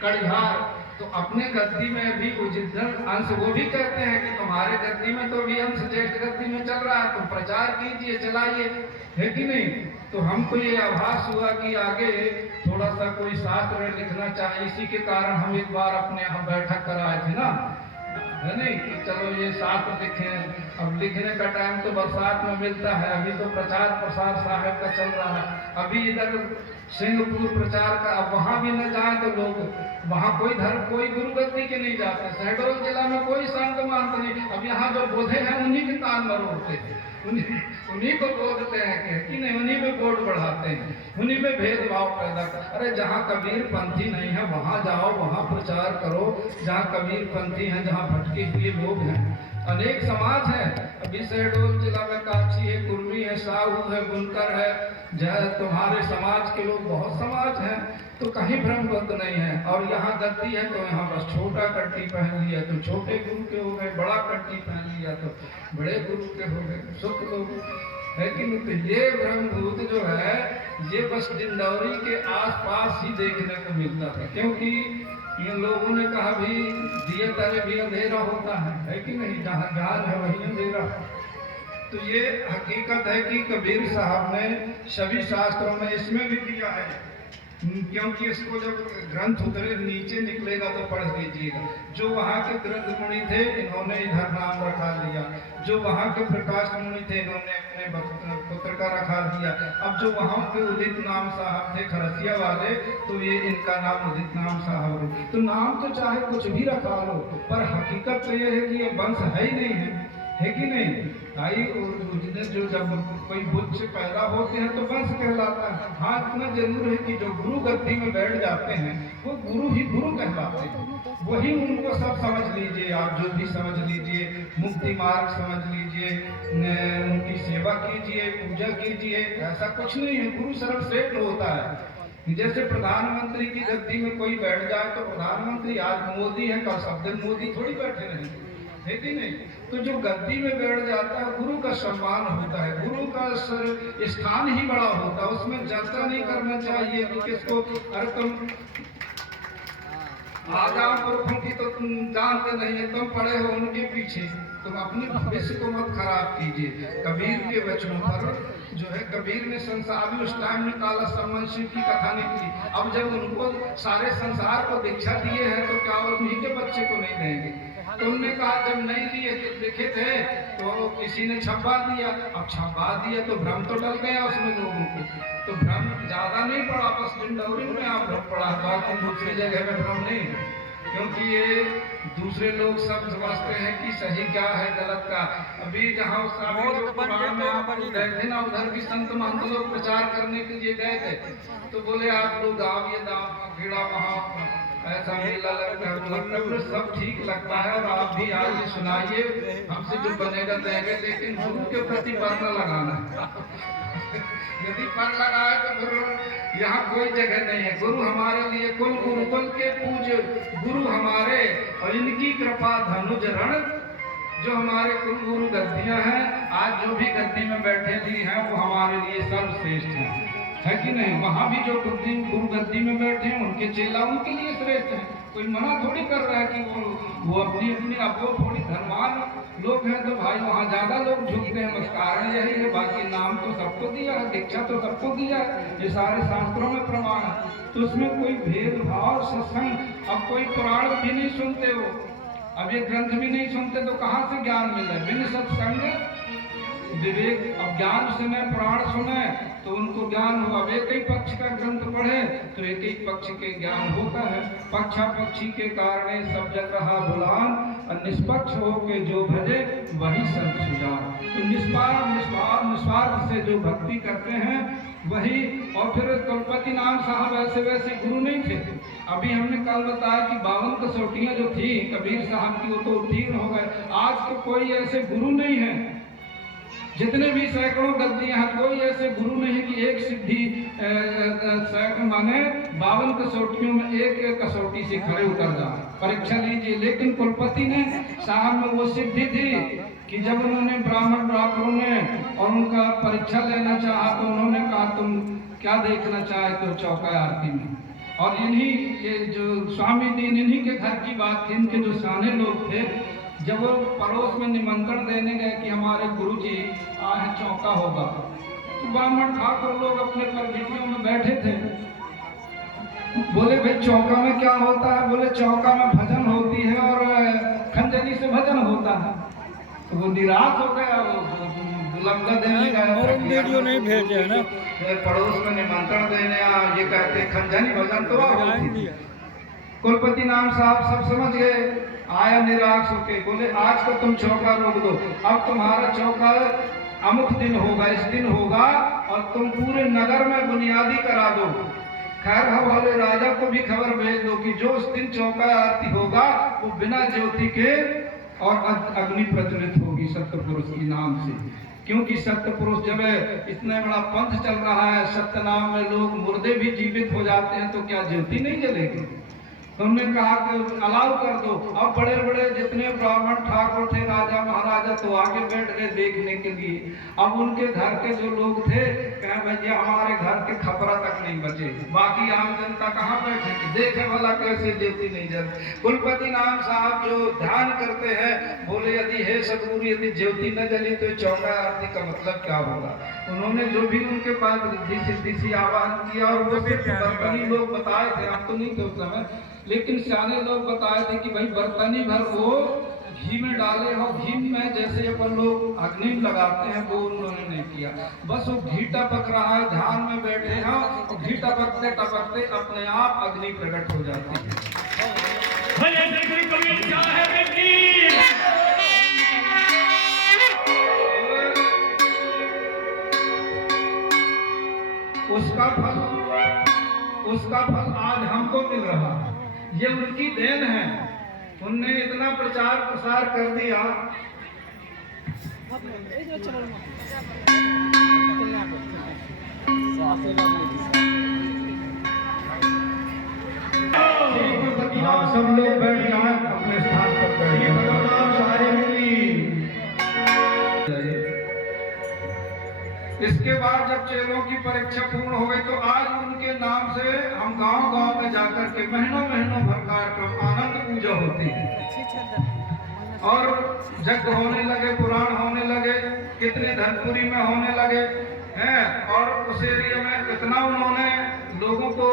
कड़िहार, तो अपने गद्दी में भी जिधर अंश, वो भी कहते हैं कि तुम्हारे गद्दी में तो भी अंश ज्येष्ठ गद्दी में चल रहा है, तुम प्रचार कीजिए, चलाइए, है कि नहीं। तो हमको ये आभास हुआ कि आगे थोड़ा सा कोई शास्त्र में लिखना चाहिए। इसी के कारण हम एक बार अपने यहाँ बैठक कराए थे ना, है नहीं, कि चलो ये शास्त्र लिखें। अब लिखने का टाइम तो बरसात में मिलता है, अभी तो प्रचार प्रसार साहब का चल रहा है। अभी इधर सिंहपुर प्रचार का, अब वहाँ भी न जाए तो लोग वहाँ कोई धर्म, कोई गुरु गद्दी के नहीं जाते। शहडोल जिला में कोई संत महंत नहीं। अब यहाँ जो बोधे हैं उन्हीं के कान मरोड़ते हैं, उन्हीं को बोलते हैं कि नहीं, उन्हीं में वोट बढ़ाते हैं, उन्हीं में भेदभाव पैदा कर। अरे जहाँ कबीर पंथी नहीं है वहाँ जाओ, वहाँ प्रचार करो। जहाँ कबीर पंथी हैं, जहाँ भटके हुए लोग हैं, अनेक समाज है। अभी शहडोल जिला में काची है, कुर्मी है, साहू है, बुनकर है, जहाँ तुम्हारे समाज के लोग बहुत समाज हैं, तो कहीं भ्रमबद्ध नहीं है। और यहाँ गद्दी है तो यहाँ बस छोटा कट्टी पहन लिया तो छोटे गुरु के हो गए, बड़ा कट्टी पहन लिया तो बड़े गुरु के हो गए, सुख लोग है कि नहीं। तो ये ब्रह्मभूत जो है ये बस डिंडौरी के आसपास ही देखने को मिलता था, क्योंकि इन लोगों ने कहा भी दिए तले भी अंधेरा होता है कि नहीं, जहाँ ज्ञान है वही अंधेरा। तो ये हकीकत है कि कबीर साहब ने सभी शास्त्रों में इसमें भी दिया है, क्योंकि इसको जब ग्रंथ उतरे नीचे निकलेगा तो पढ़ लीजिएगा। जो वहाँ के ग्रंथ मुनि थे इन्होंने इधर नाम रखा लिया, जो वहाँ के प्रकाश मुनि थे इन्होंने अपने पुत्र का रखा दिया। अब जो वहाँ के उदित नाम साहब थे खरसिया वाले, तो ये इनका नाम उदित नाम साहब। तो नाम तो चाहे कुछ भी रखा लो, पर हकीकत तो ये है कि ये वंश है ही नहीं है। है कि नहीं भाई? जो जब कोई बुच्च पैदा होते हैं तो वंश कहलाता है। हाँ, इतना जरूर है कि जो गुरु गद्दी में बैठ जाते हैं वो गुरु ही गुरु कहलाते हैं। वही उनको सब समझ लीजिए, आप जो भी समझ लीजिए, मुक्ति मार्ग समझ लीजिए, उनकी सेवा कीजिए, पूजा कीजिए, ऐसा कुछ नहीं है। गुरु सर्वश्रेष्ठ होता है। जैसे प्रधानमंत्री की गद्दी में कोई बैठ जाए तो प्रधानमंत्री आज मोदी है, कल सब दिन मोदी थोड़ी बैठे रहेंगे, है कि नहीं? तो जो गद्दी में बैठ जाता है गुरु का सम्मान होता है, गुरु का स्थान ही बड़ा होता है। उसमें चर्चा नहीं करना चाहिए कि किसको, अरे तुम आजाम पुरखों की तो तुम जानते नहीं है, तुम पड़े हो उनके पीछे, तुम अपने भविष्य को मत खराब कीजिए। कबीर के वचनों पर जो है, कबीर ने संसार, अभी उस टाइम में काला सम्मान शिव की कथा निकली। अब जब उनको सारे संसार को दीक्षा दिए हैं तो क्या उन्हीं के बच्चे को नहीं देंगे? तो उन्होंने कहा जब नहीं लिए लिखे थे तो किसी ने छपवा दिया, अब छपवा दिया तो भ्रम तो डल गया उसमें लोगों को। तो भ्रम ज्यादा नहीं पड़ा, बस डिंडौरी में आप भ्रम पड़ा, बाकी दूसरी जगह में भ्रम नहीं है। क्योंकि ये दूसरे लोग सब समझते हैं कि सही क्या है गलत का। अभी जहाँ गए थे ना, उधर भी संत महंत लोग प्रचार करने के लिए गए थे, तो बोले आप लोग आविए दाम भीड़ा वहाँ ऐसा मेला लगता है, मतलब सब ठीक लगता है और आप भी आइए सुनाइए, हमसे जो बनेगा देंगे, लेकिन गुरु के प्रति पर न लगाना। यदि पर लगाए तो फिर यहाँ कोई जगह नहीं है। गुरु हमारे लिए कुल गुरुकुल के पूज्य गुरु हमारे, और इनकी कृपा धनुज रण, जो हमारे कुल गुरु गद्दियां हैं, आज जो भी गद्दी में बैठे भी हैं वो हमारे लिए सर्वश्रेष्ठ है कि नहीं? वहाँ भी जो गुरु गद्दी में बैठे हैं उनके चेला उनके लिए श्रेष्ठ है। कोई मना थोड़ी कर रहा है कि वो अपनी अपनी, अब वो थोड़ी धनवान लोग हैं तो भाई वहाँ ज्यादा लोग झुकते हैं, बस कारण यही है। बाकी नाम तो सबको दिया है, दीक्षा तो सबको दिया है, ये सारे शास्त्रों में प्रमाण है। तो उसमें कोई भेदभाव सत्संग, अब कोई पुराण भी नहीं सुनते हो, अब ये ग्रंथ भी नहीं सुनते तो कहाँ से ज्ञान मिले? बिन सत्संग विवेक। अब ज्ञान सुने, पुराण सुने तो उनको ज्ञान हो। अब एक ही पक्ष का ग्रंथ पढ़े तो एक ही पक्ष के ज्ञान होता है। पक्षा पक्षी के कारण सब जग रहा भुलान, और निष्पक्ष हो के जो भजे वही संत सुजान। तो निस्वार्थ से जो भक्ति करते हैं वही। और फिर कुलपति नाम साहब ऐसे वैसे गुरु नहीं थे। अभी हमने कल बताया कि 52 कसौटियां जो थी कबीर साहब की वो तो उत्तीर्ण हो गए। आज तो कोई ऐसे गुरु नहीं है, जितने भी सैकड़ों गद्दियां हैं, कोई ऐसे गुरु नहीं कि एक सिद्धि माने 52 कसौटियों में एक कसौटी से खड़े उतर जाए। परीक्षा लीजिए। लेकिन कुलपति ने साहब में वो सिद्धि थी कि जब उन्होंने ब्राह्मण ब्राह्मणों ने और उनका परीक्षा लेना चाहा तो उन्होंने कहा तुम क्या देखना चाहते हो चौका आरती में। और इन्हीं ये जो स्वामी दीन, इन्हीं के घर की बात थी। इनके जो साने लोग थे, जब वो पड़ोस में निमंत्रण देने गए कि हमारे गुरुजी आज चौका होगा, तो ब्राह्मण ठाकुर लोग अपने परबिटियों में बैठे थे। बोले भाई चौका में क्या होता है? बोले चौका में भजन होती है और खंजरी से भजन होता है। तो वो निराश हो गया, वो लंगा देने गया, वीडियो नहीं भेजे है ना, पड़ोस में निमंत्रण देने ये कहते खंजरी भजन तो। कुलपति नाम साहब सब समझ गए, आया निराश होके, बोले आज तो तुम चौका रोक दो, अब तुम्हारा चौका अमुक दिन होगा, इस दिन होगा और तुम पूरे नगर में बुनियादी करा दो। खैर वाले राजा को भी खबर भेज दो कि जो उस दिन चौका आरती होगा वो बिना ज्योति के और अग्नि प्रज्वलित होगी सत्य पुरुष की नाम से। क्योंकि सत्य पुरुष जब इतना बड़ा पंथ चल रहा है, सत्य नाम में लोग मुर्दे भी जीवित हो जाते हैं, तो क्या ज्योति नहीं जलेगी? तो हमने कहा कि अलाउ कर दो। अब बड़े बड़े जितने ब्राह्मण ठाकुर थे, राजा महाराजा, तो आगे बैठ गए देखने के लिए। अब उनके घर के जो लोग थे कहे भैया हमारे घर के खपरा तक नहीं बचे, बाकी आम जनता कहाँ बैठे, देखे वाला कैसे ज्योति नहीं जल। कुलपति नाम साहब जो ध्यान करते हैं, बोले यदि है सदगुरु यदि ज्योति न जली तो चौका आरती का मतलब क्या होगा? उन्होंने जो भी उनके पास रिद्धि सिद्धि से आह्वान किया, और वो सिर्फ बर्तनी लोग बताए थे, हम तो नहीं थे उस समय, लेकिन सियाने लोग बताए थे कि भाई बर्तनी भर को घी में डाले हो, घी में जैसे अपन लोग अग्नि लगाते हैं वो उन्होंने नहीं किया। बस वो घी टपक रहा है, ध्यान में बैठे हैं, और घी टपकते टपकते अपने आप अग्नि प्रकट हो जाती है। उसका फल आज हमको मिल रहा है। ये उनकी देन है, उनने इतना प्रचार प्रसार कर दिया। सब लोग बैठ जाए अपने स्थान पर बैठिए। इसके बाद जब चेलों की परीक्षा पूर्ण हो गई तो आज उनके नाम से हम गांव-गांव में जाकर के महीनों भर कार्यक्रम आनंद पूजा होती है और यज्ञ होने लगे, पुराण होने लगे, कितने धनपुरी में होने लगे हैं। और उस एरिया में इतना उन्होंने लोगों को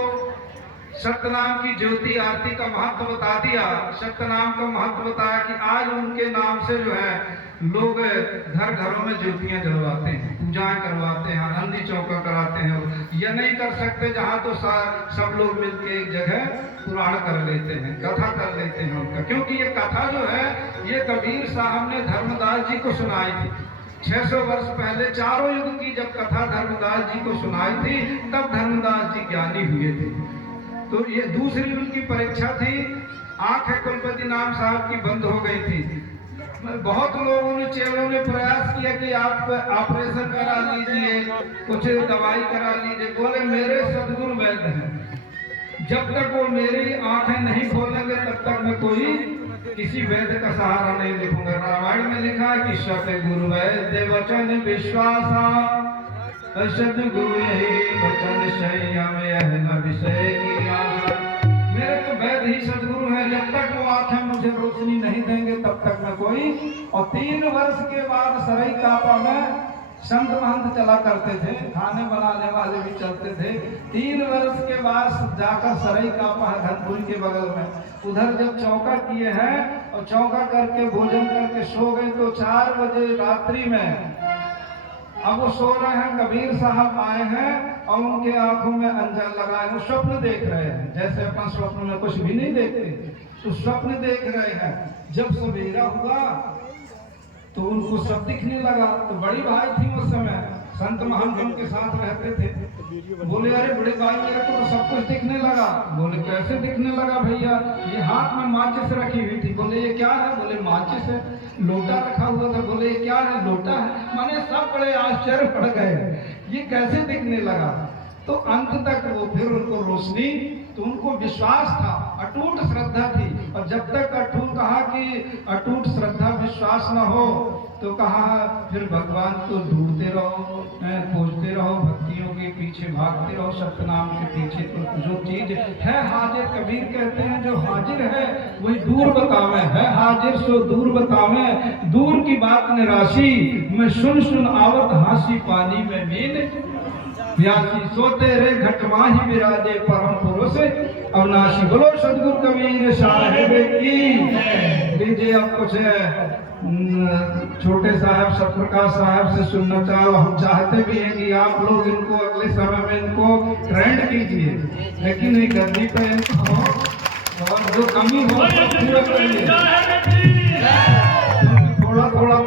सत्यनाम की ज्योति आरती का महत्व बता दिया, सत्यनाम का महत्व बताया कि आज उनके नाम से जो है लोग घरों में ज्योतियां जलवाते हैं, पूजाएं करवाते हैं, आनंदी चौका कराते हैं। यह नहीं कर सकते जहाँ तो सब लोग मिलकर एक जगह पुराण कर लेते हैं, कथा कर लेते हैं उनका, क्योंकि ये कथा जो है ये कबीर साहब ने धर्मदास जी को सुनाई थी 600 वर्ष पहले। चारों युग की जब कथा धर्मदास जी को सुनाई थी तब धर्मदास जी ज्ञानी हुए थे। तो ये दूसरी उनकी परीक्षा थी। आंखें कुलपति नाम साहब की बंद हो गई थी। बहुत लोगों ने, चेलों ने प्रयास किया कि आप ऑपरेशन करा लीजिए, कुछ दवाई करा लीजिए। बोले मेरे सदगुरु वैद्य हैं, जब तक वो मेरी आंखें नहीं खोलेंगे तब तक मैं कोई किसी वैद्य का सहारा नहीं लिखूंगा। रामायण में लिखा है कि सतगुरु वैद्य वचन विश्वासा, सतगुरु यही वचन शैया में न विषय की आशा। मेरे तो वैद्य ही सदगुरु है, जब तक वो आंखें मुझे रोशनी नहीं देंगे तब तक मैं कोई। और 3 वर्ष के बाद सरई कापा में संत महंत चला करते थे, खाने बनाने वाले भी चलते थे। 3 वर्ष के बाद जाकर सरई कापा है धनपुरी के बगल में, उधर जब चौका किए हैं और चौका करके भोजन करके सो गए तो 4 बजे रात्रि में अब वो सो रहे हैं, कबीर साहब आए हैं और उनके आंखों में अंजन लगाए, वो स्वप्न देख रहे हैं। जैसे अपन स्वप्न में कुछ भी नहीं देखते, तो स्वप्न देख रहे हैं। जब सवेरा हुआ तो उनको सब दिखने लगा। तो बड़ी भाई थी उस समय, संत महंत उनके साथ रहते थे। बोले अरे बड़े भाई मेरे को तो सब कुछ दिखने लगा। बोले कैसे दिखने लगा भैया? ये हाथ में माचिस रखी हुई थी। बोले ये क्या है? बोले माचिस है। लोटा रखा हुआ था। बोले ये क्या है? लोटा है। माने सब बड़े आश्चर्य पड़ गए, ये कैसे दिखने लगा? तो अंत तक वो फिर उनको रोशनी, तो उनको विश्वास था, अटूट श्रद्धा थी। और जब तक अटूट कहा कि अटूट श्रद्धा विश्वास न हो तो कहा फिर भगवान को ढूंढते रहो, खोजते रहो, भक्तियों के पीछे भागते रहो, सत्यनाम के पीछे। तो जो चीज है हाजिर, कबीर कहते हैं जो हाजिर है वही दूर बतावे, है हाजिर सो दूर बतावे। दूर की बात निराशी, मैं सुन आवत हासी पानी में मीन प्यासी। सोते रे घटमाही विराजे परम पुरुष अविनाशी। बोलो सदगुरु कबीर साहिब की। लीजिए अब कुछ छोटे साहब सतप्रकाश साहब से सुनना चाहो। हम चाहते भी हैं कि आप लोग इनको अगले समय में इनको ट्रेंड कीजिए, लेकिन ये गर्मी पे इनको और जो कमी हो पूरा करिए, थोड़ा थोड़ा